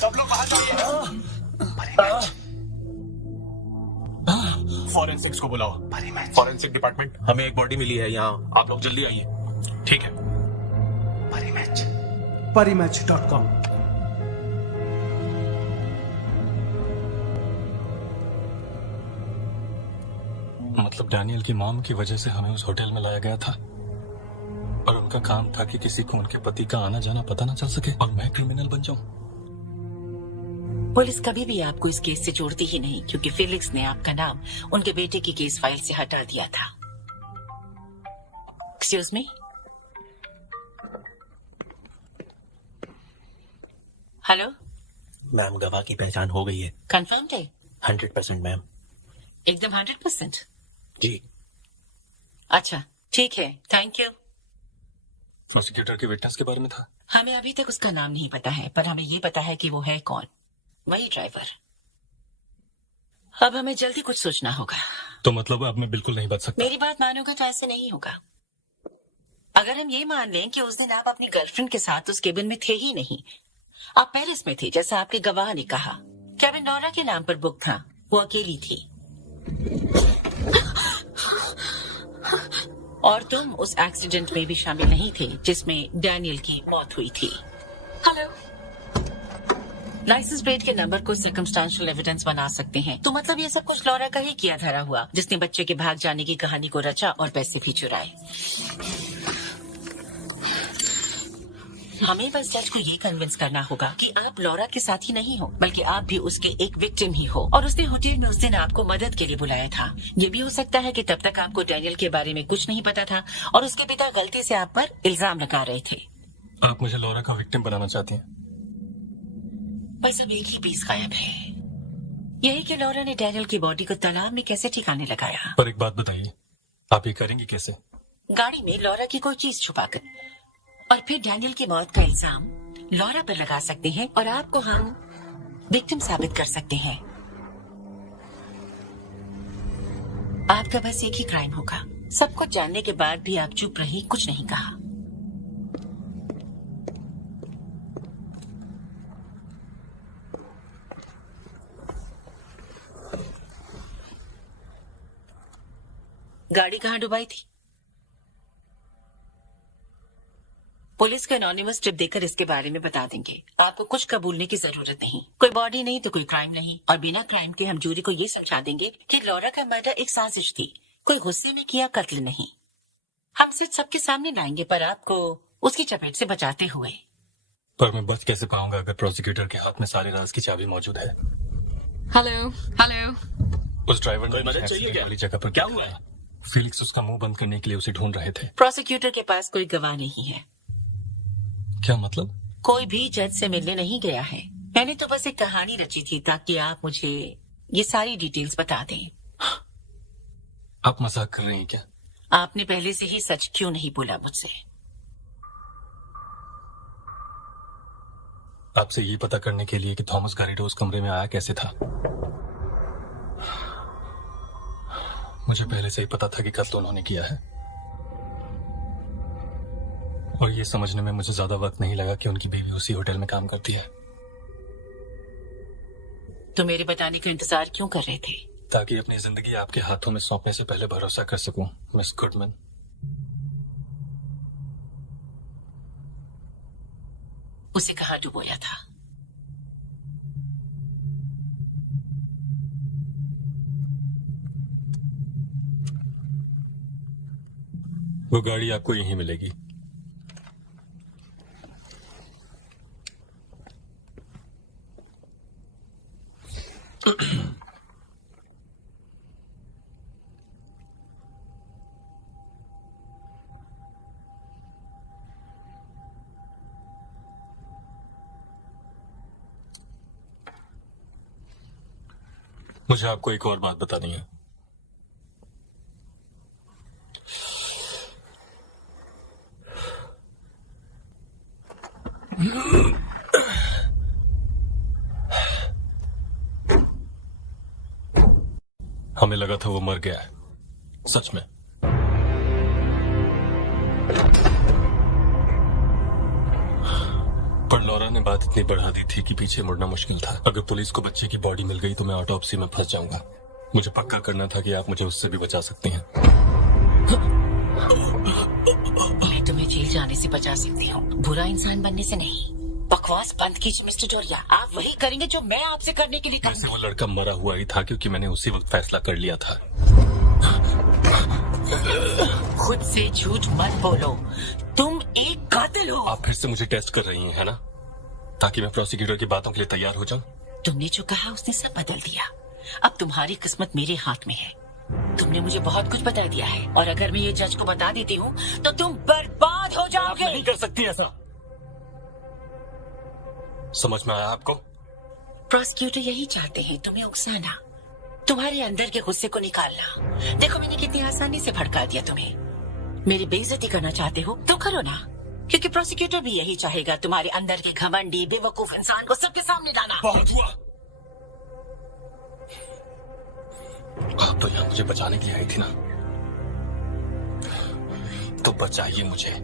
सब लोग बाहर जाइए। फॉरेंसिक्स को बुलाओ। फॉरेंसिक डिपार्टमेंट, हमें एक बॉडी मिली है यहाँ, आप लोग जल्दी आइए। ठीक है। Parimatch.com। मतलब डैनियल की मॉम की वजह से हमें उस होटल में लाया गया था और उनका काम था कि किसी को उनके पति का आना जाना पता ना चल सके और मैं क्रिमिनल बन जाऊं। पुलिस कभी भी आपको इस केस से जोड़ती ही नहीं क्योंकि फेलिक्स ने आपका नाम उनके बेटे की केस फाइल से हटा दिया था। Excuse me. हेलो मैम, गवाह की पहचान हो गई है। कंफर्म्ड है? 100% मैम। एकदम 100%? जी। अच्छा ठीक है, थैंक यू। प्रोसिक्यूटर के विटनेस के बारे में था। हमें अभी तक उसका नाम नहीं पता है पर हमें ये पता है कि वो है कौन। वही ड्राइवर। अब हमें जल्दी कुछ सोचना होगा। तो मतलब अब मैं बिल्कुल नहीं बच सकता? मेरी बात मानोगे तो ऐसे नहीं होगा। अगर हम ये मान लें कि उस दिन आप अपनी गर्लफ्रेंड के साथ उस केबिन में थे ही नहीं, आप पेरिस में थे जैसा आपके गवाह ने कहा। केबिन नोरा के नाम पर बुक था, वो अकेली थी और तुम उस एक्सीडेंट में भी शामिल नहीं थे जिसमें डैनियल की मौत हुई थी। हेलो। लाइसेंस प्लेट के नंबर को सर्कमस्टेंशियल एविडेंस बना सकते हैं। तो मतलब ये सब कुछ लॉरा का ही किया धरा हुआ, जिसने बच्चे के भाग जाने की कहानी को रचा और पैसे भी चुराए। हमें बस जज को ये कन्विंस करना होगा कि आप लॉरा के साथ ही नहीं हो बल्कि आप भी उसके एक विक्टिम ही हो और उसने होटल में उस दिन आपको मदद के लिए बुलाया था। ये भी हो सकता है कि तब तक आपको डैनियल के बारे में कुछ नहीं पता था और उसके पिता गलती से आप पर इल्जाम लगा रहे थे। आप मुझे लॉरा का विक्टिम बनाना चाहती हैं? बस अब एक ही पीस गायब है, यही कि लॉरा ने डैनियल की बॉडी को तालाब में कैसे ठिकाने लगाया। पर एक बात बताइए, आप ये करेंगी कैसे? गाड़ी में लॉरा की कोई चीज छुपाकर, और फिर डैनियल की मौत का इल्जाम लॉरा पर लगा सकते हैं और आपको हम विक्टिम साबित कर सकते हैं। आपका बस एक ही क्राइम होगा। सब कुछ जानने के बाद भी आप चुप रही, कुछ नहीं कहा। गाड़ी कहाँ डुबाई थी? पुलिस को एनोनिमस टिप देकर इसके बारे में बता देंगे। आपको कुछ कबूलने की जरूरत नहीं। कोई बॉडी नहीं तो कोई क्राइम नहीं, और बिना क्राइम के हम जूरी को ये समझा देंगे कि लॉरा का मर्डर एक साजिश थी, कोई गुस्से में किया कत्ल नहीं। हम सिर्फ सबके सामने लाएंगे, पर आपको उसकी चपेट से बचाते हुए। पर मैं बच कैसे पाऊंगा अगर प्रोसिक्यूटर के हाथ में सारे राज की चाबी मौजूद है? हेलो हेलो, उस ड्राइवर ने मदद चाहिए क्या? वाली जगह पर क्या हुआ? फेलिक्स उसका मुंह बंद करने के लिए उसे ढूंढ रहे थे। प्रोसिक्यूटर के पास कोई गवाह नहीं है। क्या मतलब? कोई भी जज से मिलने नहीं गया है। मैंने तो बस एक कहानी रची थी ताकि आप मुझे ये सारी डिटेल्स बता दें। आप मजाक कर रही हैं क्या? आपने पहले से ही सच क्यों नहीं बोला मुझसे? आपसे ये पता करने के लिए कि थॉमस गारिडो उस कमरे में आया कैसे था। मुझे पहले से ही पता था कि कत्ल उन्होंने किया है, और ये समझने में मुझे ज्यादा वक्त नहीं लगा कि उनकी बीवी उसी होटल में काम करती है। तो मेरे बताने का इंतजार क्यों कर रहे थे? ताकि अपनी जिंदगी आपके हाथों में सौंपने से पहले भरोसा कर सकूं, मिस गुडमैन। उसे कहाँ डुबोया था? वो गाड़ी आपको यहीं मिलेगी। मुझे आपको एक और बात बतानी है। हमें लगा था वो मर गया है, सच में। पर लॉरा ने बात इतनी बढ़ा दी थी कि पीछे मुड़ना मुश्किल था। अगर पुलिस को बच्चे की बॉडी मिल गई तो मैं ऑटोप्सी में फंस जाऊंगा। मुझे पक्का करना था कि आप मुझे उससे भी बचा सकती हैं। मैं तुम्हें जेल जाने से बचा सकती हूँ, बुरा इंसान बनने से नहीं। बकवास बंद कीजिए मिस्टर डोरिया। आप वही करेंगे जो मैं आपसे करने के लिए वैसे वो लड़का मरा हुआ ही था, क्योंकि मैंने उसी वक्त फैसला कर लिया था। खुद से झूठ मत बोलो, तुम एक कातिल हो। आप फिर से मुझे टेस्ट कर रही हैं, है ना? ताकि मैं प्रोसिक्यूटर की बातों के लिए तैयार हो जाऊं। तुमने जो कहा उसने सब बदल दिया। अब तुम्हारी किस्मत मेरे हाथ में है। तुमने मुझे बहुत कुछ बता दिया है, और अगर मैं ये जज को बता देती हूँ तो तुम बर्बाद हो जाओगे। आप नहीं कर सकती ऐसा। समझ में आया आपको? प्रोसिक्यूटर यही चाहते हैं, तुम्हें उकसाना, तुम्हारे अंदर के गुस्से को निकालना। देखो मैंने कितनी आसानी से भड़का दिया तुम्हें। मेरी बेइज्जती करना चाहते हो तो करो ना, क्योंकि प्रोसिक्यूटर भी यही चाहेगा, तुम्हारे अंदर के घमंडी बेवकूफ इंसान को सबके सामने लाना। बहुत हुआ। आप तो यहाँ मुझे बचाने के लिए आई थी ना, तो बचाइए मुझे।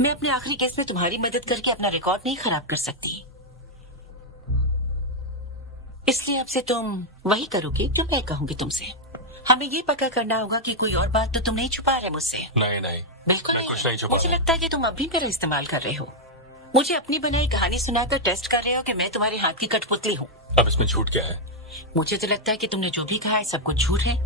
मैं अपने आखिरी केस में तुम्हारी मदद करके अपना रिकॉर्ड नहीं खराब कर सकती, इसलिए अब से तुम वही करोगे जो मैं कहूंगी तुमसे। हमें ये पक्का करना होगा कि कोई और बात तो तुम नहीं छुपा रहे मुझसे। नहीं नहीं, बिल्कुल मैं नहीं। कुछ नहीं छुपा मुझे रहा। लगता है कि तुम अब भी मेरा इस्तेमाल कर रहे हो। मुझे अपनी बनाई कहानी सुनाकर टेस्ट कर रहे हो कि मैं तुम्हारे हाथ की कठपुतली हूँ। अब इसमें झूठ क्या है? मुझे तो लगता है कि तुमने जो भी कहा है सब कुछ झूठ है।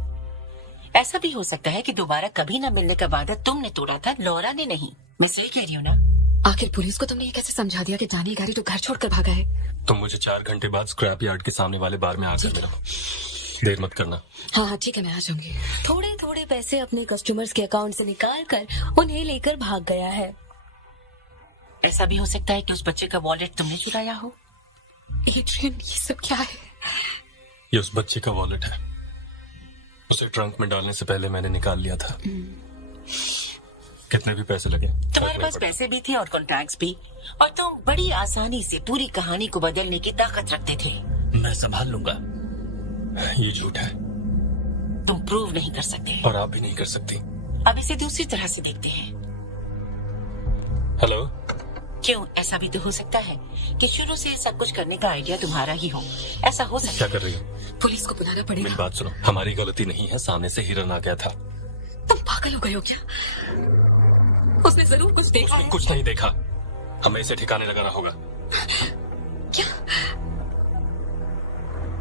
ऐसा भी हो सकता है कि दोबारा कभी न मिलने का वादा तुमने तोड़ा था, लॉरा ने नहीं। मैं सही कह रही हूँ ना? आखिर पुलिस को तुमने ये कैसे समझा दिया कि दानी गाड़ी तो घर छोड़कर भागा है? तुम मुझे 4 घंटे बाद स्क्रैप यार्ड के सामने वाले बार में आकर मिलो। देर मत करना। हाँ हाँ ठीक है, मैं आ जाऊंगी। थोड़े थोड़े पैसे अपने कस्टमर्स के अकाउंट से निकालकर उन्हें लेकर भाग गया है। ऐसा भी हो सकता है कि उस बच्चे का वॉलेट तुमने चुराया हो। एड्रियन, ये सब क्या है? ये उस बच्चे का वॉलेट है। उसे ट्रंक में डालने से पहले मैंने निकाल लिया था। कितने भी पैसे लगे, तुम्हारे पास पैसे भी थे और कॉन्टैक्ट्स भी, और तुम बड़ी आसानी से पूरी कहानी को बदलने की ताकत रखते थे। मैं संभाल लूंगा। ये झूठ है। तुम प्रूव नहीं कर सकते और आप भी नहीं कर सकती। अब इसे दूसरी तरह से देखते हैं। हेलो। क्यों, ऐसा भी तो हो सकता है कि शुरू से सब कुछ करने का आइडिया तुम्हारा ही हो। ऐसा हो सकता क्या कर रही हो? पुलिस को बुलाना पड़ेगा। मेरी बात सुनो, हमारी गलती नहीं है, सामने से हिरन आ गया था। तुम पागल हो गए हो क्या? उसने जरूर कुछ देखा है। कुछ नहीं देखा, हमें इसे ठिकाने लगाना होगा। क्या?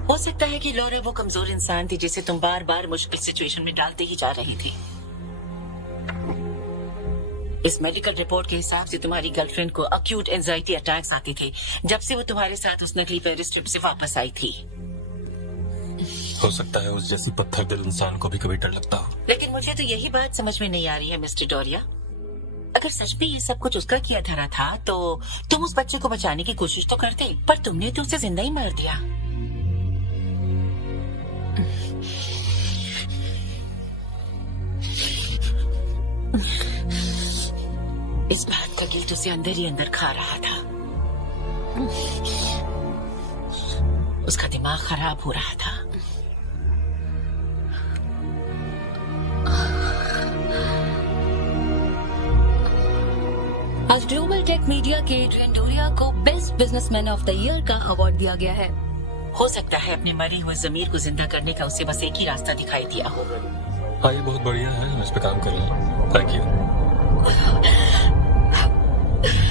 हो सकता है कि लॉरा वो कमजोर इंसान थी जिसे तुम बार बार मुश्किल सिचुएशन में डालते ही जा रही थी। इस मेडिकल रिपोर्ट के हिसाब से तुम्हारी गर्लफ्रेंड को अक्यूट एंजाइटी अटैक्स आते थे जब से वो तुम्हारे साथ उस नकली पेरिस ट्रिप से वापस आई थी। हो सकता है उस जैसी पत्थर दिल इंसान को भी कभी डर लगता हो। लेकिन मुझे तो यही बात समझ में नहीं आ रही है मिस्टर डोरिया। अगर सच में ये सब कुछ उसका किया धरा था तो तुम उस बच्चे को बचाने की कोशिश तो करते, पर तुमने तो उसे जिंदा ही मार दिया। इस बात का गिल्ट उसे अंदर ही अंदर खा रहा था। उसका दिमाग खराब हो रहा था। आज ग्लोबल टेक मीडिया के एड्रियन डोरिया को best businessman of the year का अवार्ड दिया गया है। हो सकता है अपने मरे हुए जमीर को जिंदा करने का उसे बस एक ही रास्ता दिखाई दिया हो। हाँ, ये बहुत बढ़िया है, मैं इस पे काम कर लूँ। Thank you.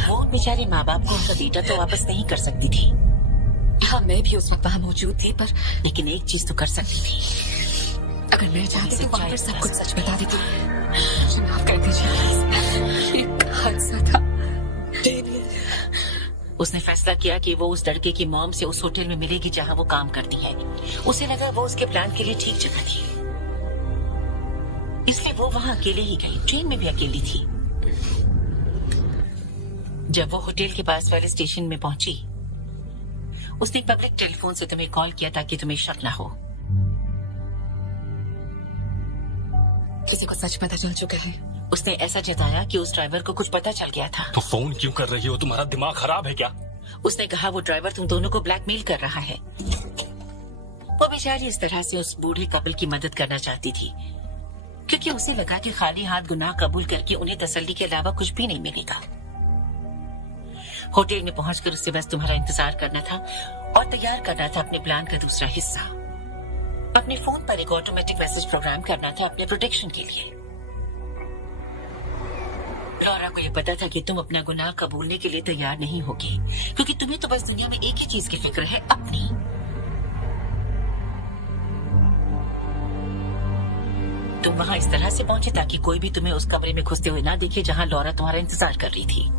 वो बेचारे माँ बाप को उनका बेटा तो वापस नहीं कर सकती थी। हाँ, मैं भी उस वक्त वहाँ मौजूद थी, पर लेकिन एक चीज तो कर सकती थी। अगर मैं चाहती तो वहाँ पर सब कुछ सच बता देती। माफ कर दीजिए, एक हादसा था। उसने फैसला किया कि वो उस लड़के की मॉम से उस होटल में मिलेगी जहाँ वो काम करती है। उसे लगा वो उसके प्लान के लिए ठीक जगह थी, इसलिए वो वहाँ अकेले ही गई। ट्रेन में भी अकेली थी। जब वो होटल के पास वाले स्टेशन में पहुंची, उसने पब्लिक टेलीफोन से तुम्हें कॉल किया ताकि तुम्हें शक न हो। किसी को सच पता चल चुका है। उसने ऐसा जताया कि उस ड्राइवर को कुछ पता चल गया था। तो फोन क्यों कर रही हो? तुम्हारा दिमाग खराब है क्या? उसने कहा वो ड्राइवर तुम दोनों को ब्लैकमेल कर रहा है। वो बेचारी इस तरह से उस बूढ़े कपल की मदद करना चाहती थी क्योंकि उसे लगा कि खाली हाथ गुनाह कबूल करके उन्हें तसल्ली के अलावा कुछ भी नहीं मिलेगा। होटल में पहुंचकर उससे बस तुम्हारा इंतजार करना था और तैयार करना था अपने प्लान का दूसरा हिस्सा। अपने फोन पर एक ऑटोमेटिक मैसेज प्रोग्राम करना था अपने प्रोटेक्शन के लिए। लॉरा को यह पता था कि तुम अपना गुनाह कबूलने के लिए तैयार नहीं होगी क्योंकि तुम्हें तो बस दुनिया में एक ही चीज की फिक्र है, अपनी। तुम वहां इस तरह से पहुंचे ताकि कोई भी तुम्हें उस कमरे में घुसते हुए ना देखे जहां लॉरा तुम्हारा इंतजार कर रही थी।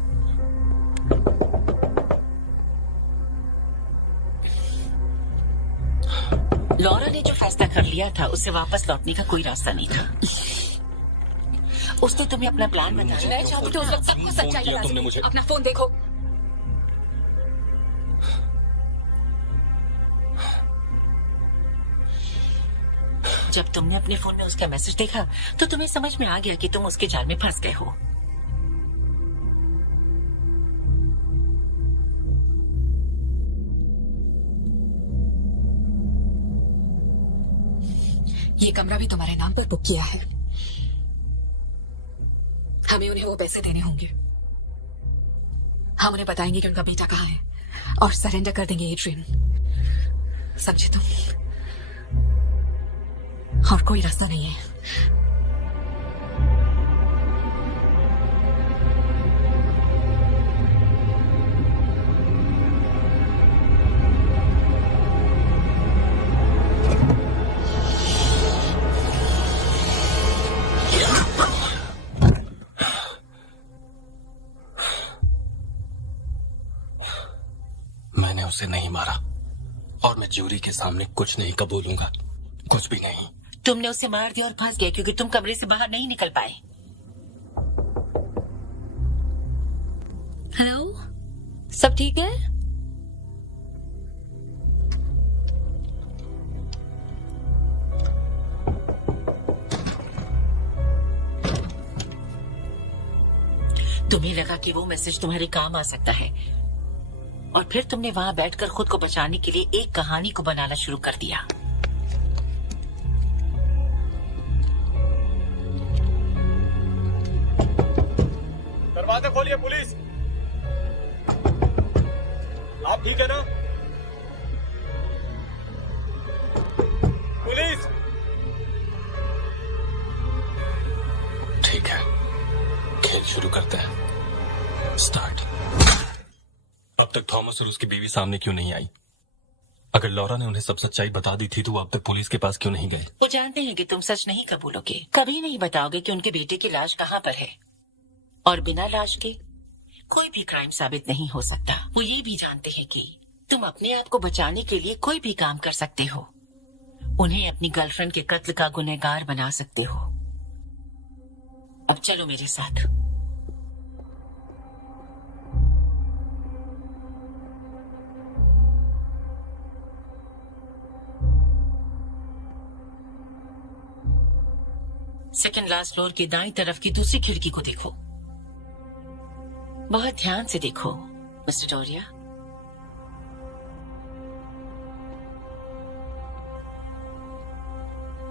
लॉरा ने जो फैसला कर लिया था उससे वापस लौटने का कोई रास्ता नहीं था। उसने तुम्हें अपना प्लान बताया। मैं चाहती तो उस वक्त सबको सच्चाई बता तुमने मुझे। अपना फोन देखो। जब तुमने अपने फोन में उसका मैसेज देखा तो तुम्हें समझ में आ गया कि तुम उसके जाल में फंस गए हो। ये कमरा भी तुम्हारे नाम पर बुक किया है। हमें उन्हें वो पैसे देने होंगे। हम उन्हें बताएंगे कि उनका बेटा कहाँ है और सरेंडर कर देंगे एड्रियन। समझे तुम? और कोई रास्ता नहीं है। मैंने उसे नहीं मारा और मैं ज्यूरी के सामने कुछ नहीं कबूलूंगा। कुछ भी नहीं। तुमने उसे मार दिया और फंस गया क्योंकि तुम कमरे से बाहर नहीं निकल पाए। हेलो, सब ठीक है? तुम्हें लगा कि वो मैसेज तुम्हारे काम आ सकता है और फिर तुमने वहां बैठकर खुद को बचाने के लिए एक कहानी को बनाना शुरू कर दिया। दरवाजा खोलिए पुलिस। आप ठीक है ना? पुलिस। ठीक है, खेल शुरू करते हैं। स्टार्ट। अब तक थॉमस और उसकी बीवी सामने क्यों नहीं आई? अगर लॉरा ने उन्हें सब सच्चाई बता दी थी तो वो अब तक पुलिस के पास क्यों नहीं गए? वो जानते हैं कि तुम सच नहीं कबूलोगे, कभी नहीं बताओगे कि उनके बेटे की लाश कहाँ पर है, और बिना लाश के कोई भी क्राइम साबित नहीं हो सकता। वो ये भी जानते हैं कि तुम अपने आप को बचाने के लिए कोई भी काम कर सकते हो, उन्हें अपनी गर्लफ्रेंड के कत्ल का गुनहगार बना सकते हो। अब चलो मेरे साथ। सेकंड लास्ट फ्लोर की दाईं तरफ की दूसरी खिड़की को देखो। बहुत ध्यान से देखो मिस्टर डोरिया।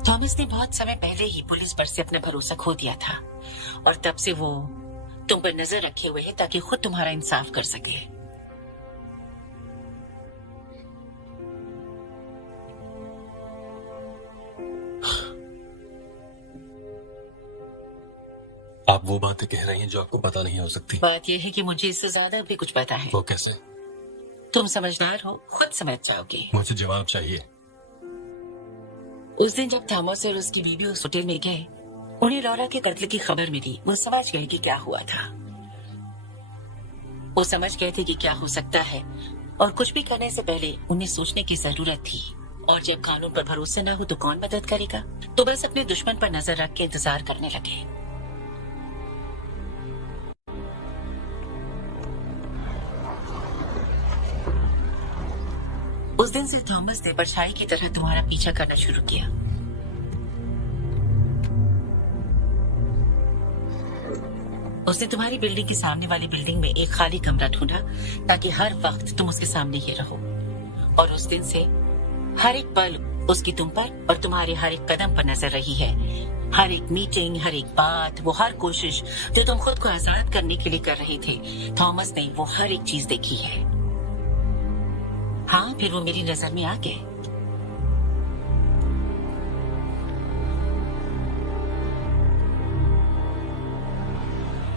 थॉमस ने बहुत समय पहले ही पुलिस पर से अपना भरोसा खो दिया था और तब से वो तुम पर नजर रखे हुए है ताकि खुद तुम्हारा इंसाफ कर सके। आप वो बातें कह रही हैं जो आपको पता नहीं हो सकती। बात यह है कि मुझे इससे ज्यादा भी कुछ पता है। वो कैसे? तुम समझदार हो, खुद समझ जाओगे। मुझे जवाब चाहिए। उस दिन जब थॉमस और उसकी बीवी उस होटल में गए, उन्हें लॉरा के कत्ल की खबर मिली। वो समझ गए कि क्या हुआ था। वो समझ गए थे कि क्या हो सकता है और कुछ भी करने से पहले उन्हें सोचने की जरूरत थी। और जब कानून पर भरोसा न हो तो कौन मदद करेगा? तो बस अपने दुश्मन पर नजर रख के इंतजार करने लगे। उस दिन से थॉमस ने परछाई की तरह तुम्हारा पीछा करना शुरू किया। उसने तुम्हारी बिल्डिंग के सामने वाली बिल्डिंग में एक खाली कमरा ढूंढा ताकि हर वक्त तुम उसके सामने ही रहो। और उस दिन से हर एक पल उसकी तुम पर और तुम्हारे हर एक कदम पर नजर रही है। हर एक मीटिंग, हर एक बात, वो हर कोशिश जो तुम खुद को आजाद करने के लिए कर रहे थे, थॉमस ने वो हर एक चीज देखी है। हाँ, फिर वो मेरी नजर में आ गए।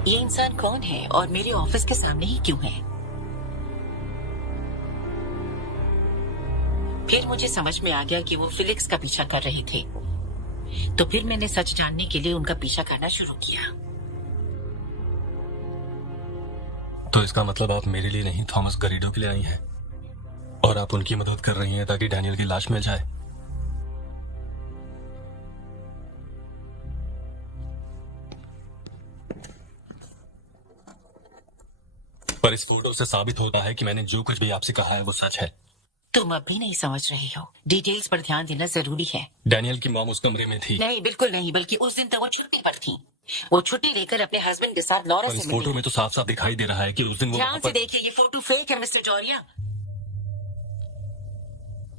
ये इंसान कौन है और मेरे ऑफिस के सामने ही क्यों है? फिर मुझे समझ में आ गया कि वो फिलिक्स का पीछा कर रहे थे। तो फिर मैंने सच जानने के लिए उनका पीछा करना शुरू किया। तो इसका मतलब आप मेरे लिए नहीं, थॉमस गरीडो के लिए आई हैं और आप उनकी मदद कर रही हैं ताकि डैनियल की लाश मिल जाए। पर इस फोटो से साबित होता है कि मैंने जो कुछ भी आपसे कहा है वो सच है। तुम अब भी नहीं समझ रहे हो। डिटेल्स पर ध्यान देना जरूरी है। डैनियल की मॉम उस कमरे में थी। नहीं, बिल्कुल नहीं, बल्कि उस दिन तक वो छुट्टी पर थी। वो छुट्टी लेकर अपने हस्बैंड के साथ लॉरा से इस मिली। फोटो में तो साफ साफ दिखाई दे रहा है कि उस दिन वो ध्यान वहां से पर... देखिए, ये फोटो फेक है मिस्टर जॉरिया।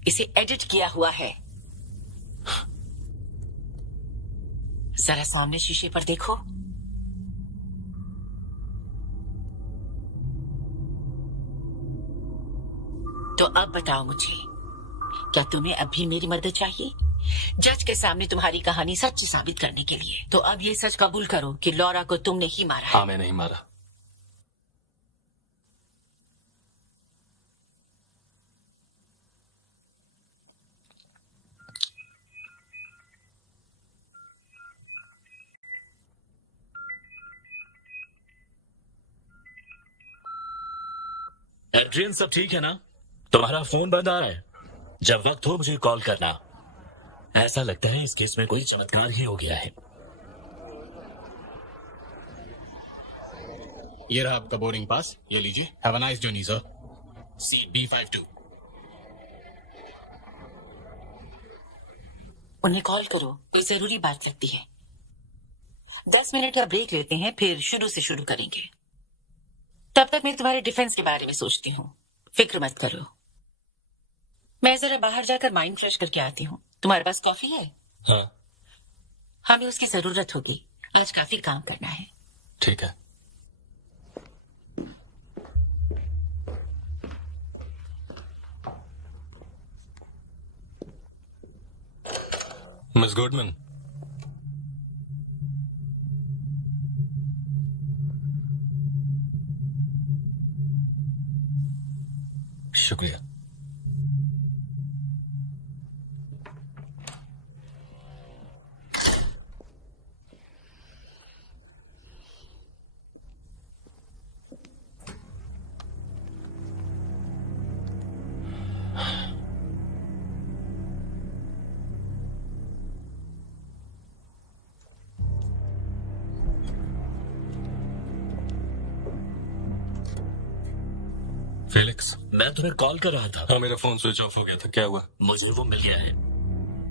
इसे एडिट किया हुआ है। जरा सामने शीशे पर देखो। तो अब बताओ मुझे, क्या तुम्हें अब भी मेरी मदद चाहिए? जज के सामने तुम्हारी कहानी सच्ची साबित करने के लिए। तो अब ये सच कबूल करो कि लॉरा को तुमने ही मारा है। हाँ, मैं नहीं मारा। एड्रियन, सब ठीक है ना? तुम्हारा फोन बंद आ रहा है। जब वक्त हो मुझे कॉल करना। ऐसा लगता है इस केस में कोई चमत्कार ही हो गया है। ये रहा आपका बोर्डिंग पास, ये लीजिए। Have a nice journey sir. Seat B52। उन्हें कॉल करो, कोई जरूरी बात लगती है। 10 मिनट का ब्रेक लेते हैं, फिर शुरू से शुरू करेंगे। तब तक मैं तुम्हारे डिफेंस के बारे में सोचती हूँ, फिक्र मत करो। मैं जरा बाहर जाकर माइंड फ्रेश करके आती हूँ। तुम्हारे पास कॉफी है? हाँ। हमें उसकी जरूरत होगी, आज काफी काम करना है। ठीक है। मिस गुडमैन, शुक्रिया। फेलिक्स, मैं तुम्हें कॉल कर रहा था। हाँ, मेरा फोन स्विच ऑफ हो गया था। क्या हुआ? मुझे वो मिल गया है।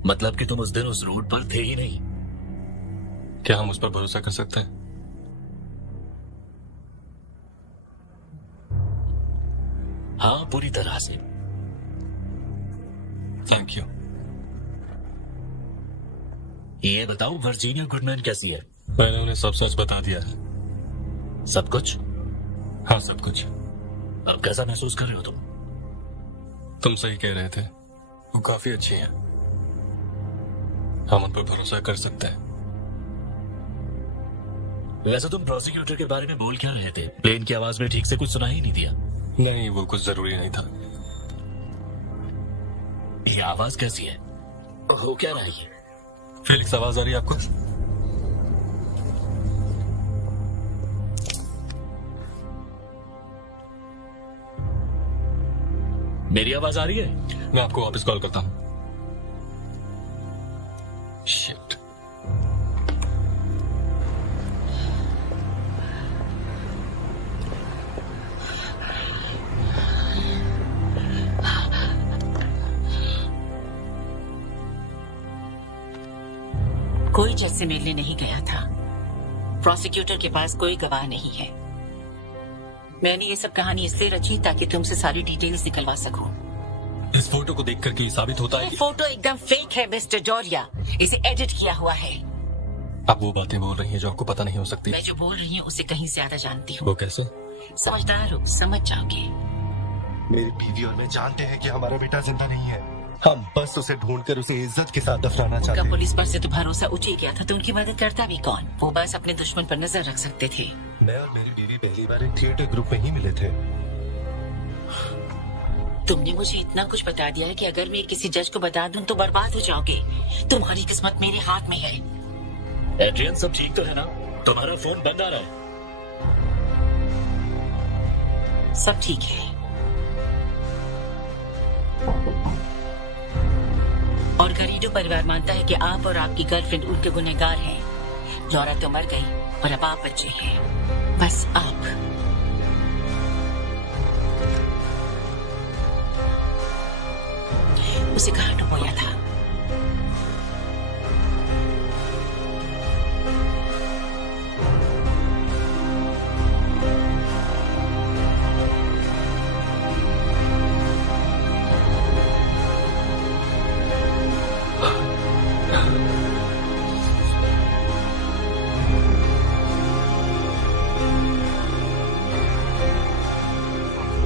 मतलब कि तुम उस दिन उस रोड पर थे ही नहीं। क्या हम उस पर भरोसा कर सकते हैं? हाँ, पूरी तरह से। Thank you. ये बताओ, वर्जीनिया गुडमैन कैसी है? मैंने उन्हें सब सच बता दिया है। सब कुछ? हाँ, सब कुछ। अब कैसा महसूस कर रहे हो तुम? तुम सही कह रहे थे, वो काफी अच्छी हैं। हम उन पर भरोसा कर सकते हैं। वैसे तुम प्रोसिक्यूटर के बारे में बोल क्या रहे थे? प्लेन की आवाज में ठीक से कुछ सुना ही नहीं दिया। नहीं, वो कुछ जरूरी नहीं था। ये आवाज कैसी है? हो क्या रहा है ये? फेलिक्स, आवाज आ रही है आपको? मेरी आवाज आ रही है? मैं आपको वापस कॉल करता हूं। शिट। कोई जज से मिलने नहीं गया था। प्रोसिक्यूटर के पास कोई गवाह नहीं है। मैंने ये सब कहानी इसलिए रची ताकि तुमसे सारी डिटेल्स निकलवा सकूं। इस फोटो को देखकर के ये साबित होता है ये कि फोटो एकदम फेक है मिस्टर डोरिया। इसे एडिट किया हुआ है। आप वो बातें बोल रही हैं जो आपको पता नहीं हो सकती। मैं जो बोल रही हूँ उसे कहीं ज्यादा जानती हूँ। वो कैसे? समझदार हो, समझ जाओगे। मेरी बीवी और मैं जानते हैं कि हमारा बेटा जिंदा नहीं है। हम बस उसे ढूंढकर उसे इज्जत के साथ दफनाना चाहते हैं। पुलिस पर से तो भरोसा उठ ही गया था, तो उनकी मदद करता भी कौन? वो बस अपने दुश्मन पर नजर रख सकते थे। मैं और मेरी बीवी पहली बार एक थिएटर ग्रुप में ही मिले थे। तुमने मुझे इतना कुछ बता दिया है कि अगर मैं किसी जज को बता दूं तो बर्बाद हो जाओगे। तुम्हारी किस्मत मेरे हाथ में है। एड्रियन, सब ठीक तो है ना? तुम्हारा फोन बंद आ रहा है। सब ठीक है। और गरीडो परिवार मानता है कि आप और आपकी गर्लफ्रेंड उनके गुनहगार हैं। लौरा तो मर गई और अब आप बच्चे हैं, बस आप। उसे कहाँ डुबोया था?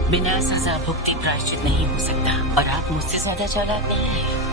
बिना सजा भुगती प्रायश्चित नहीं हो सकता, और आप मुझसे ज्यादा चालाक नहीं हैं।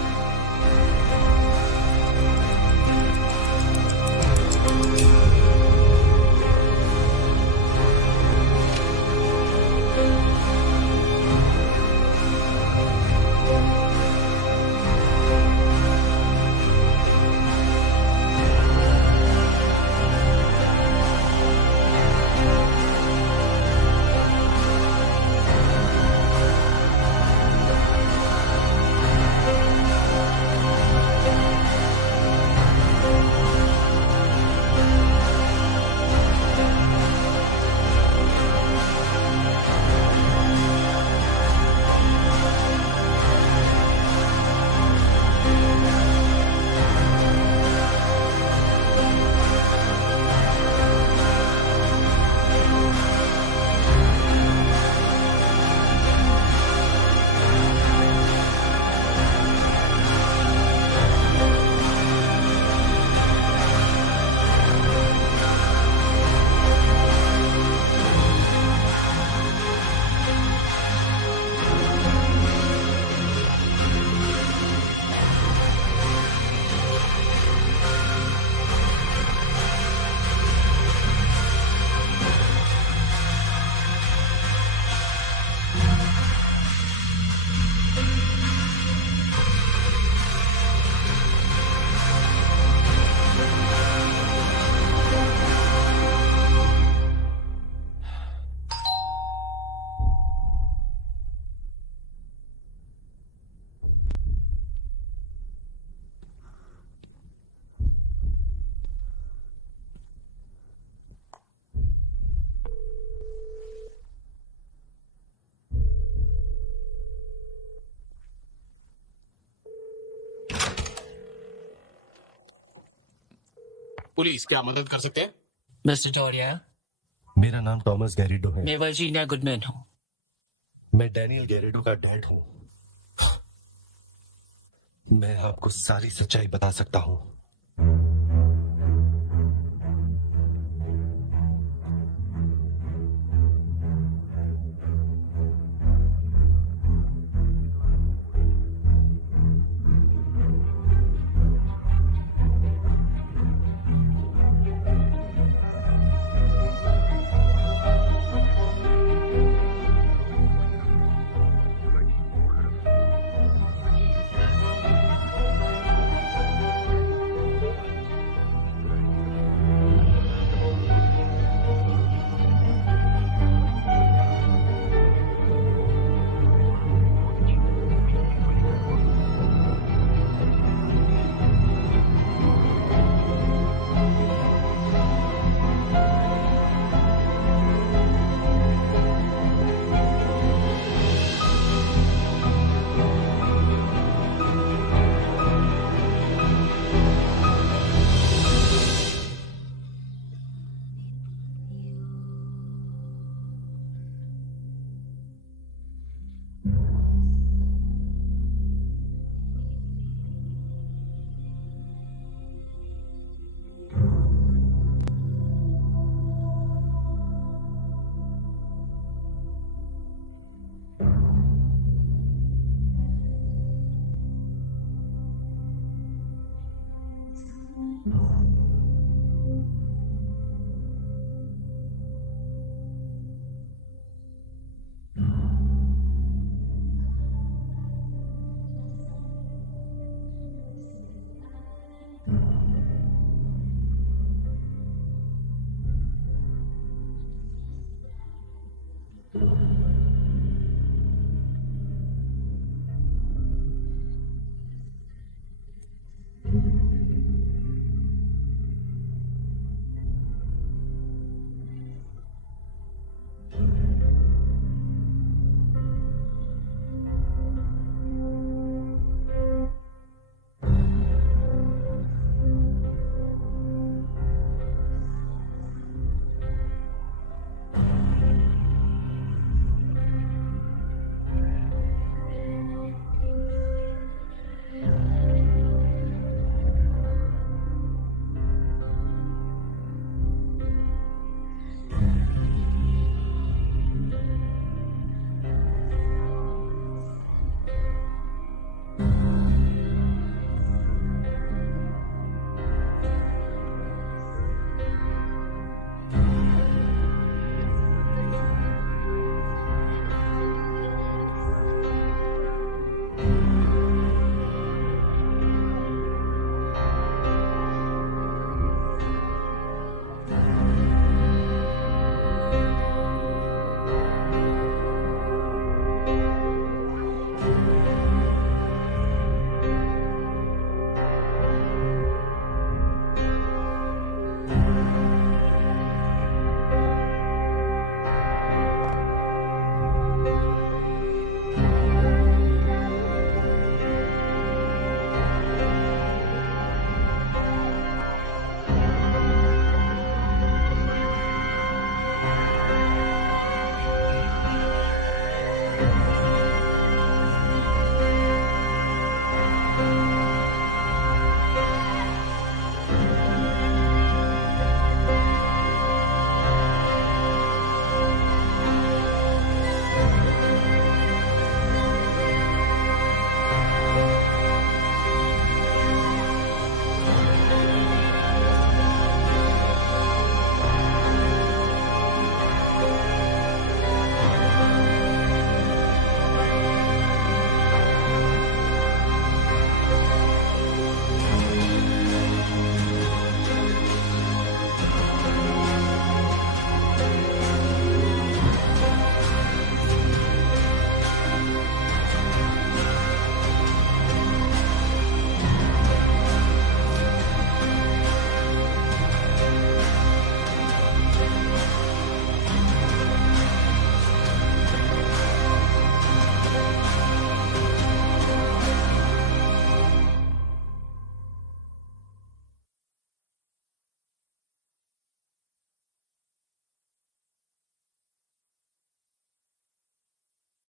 पुलिस क्या मदद कर सकते हैं? मिस्टर टोरिया, मेरा नाम थॉमस गैरिडो है। मैं वर्जीनिया गुडमैन हूँ। मैं डैनियल गैरिडो का डैड हूँ। मैं आपको सारी सच्चाई बता सकता हूँ।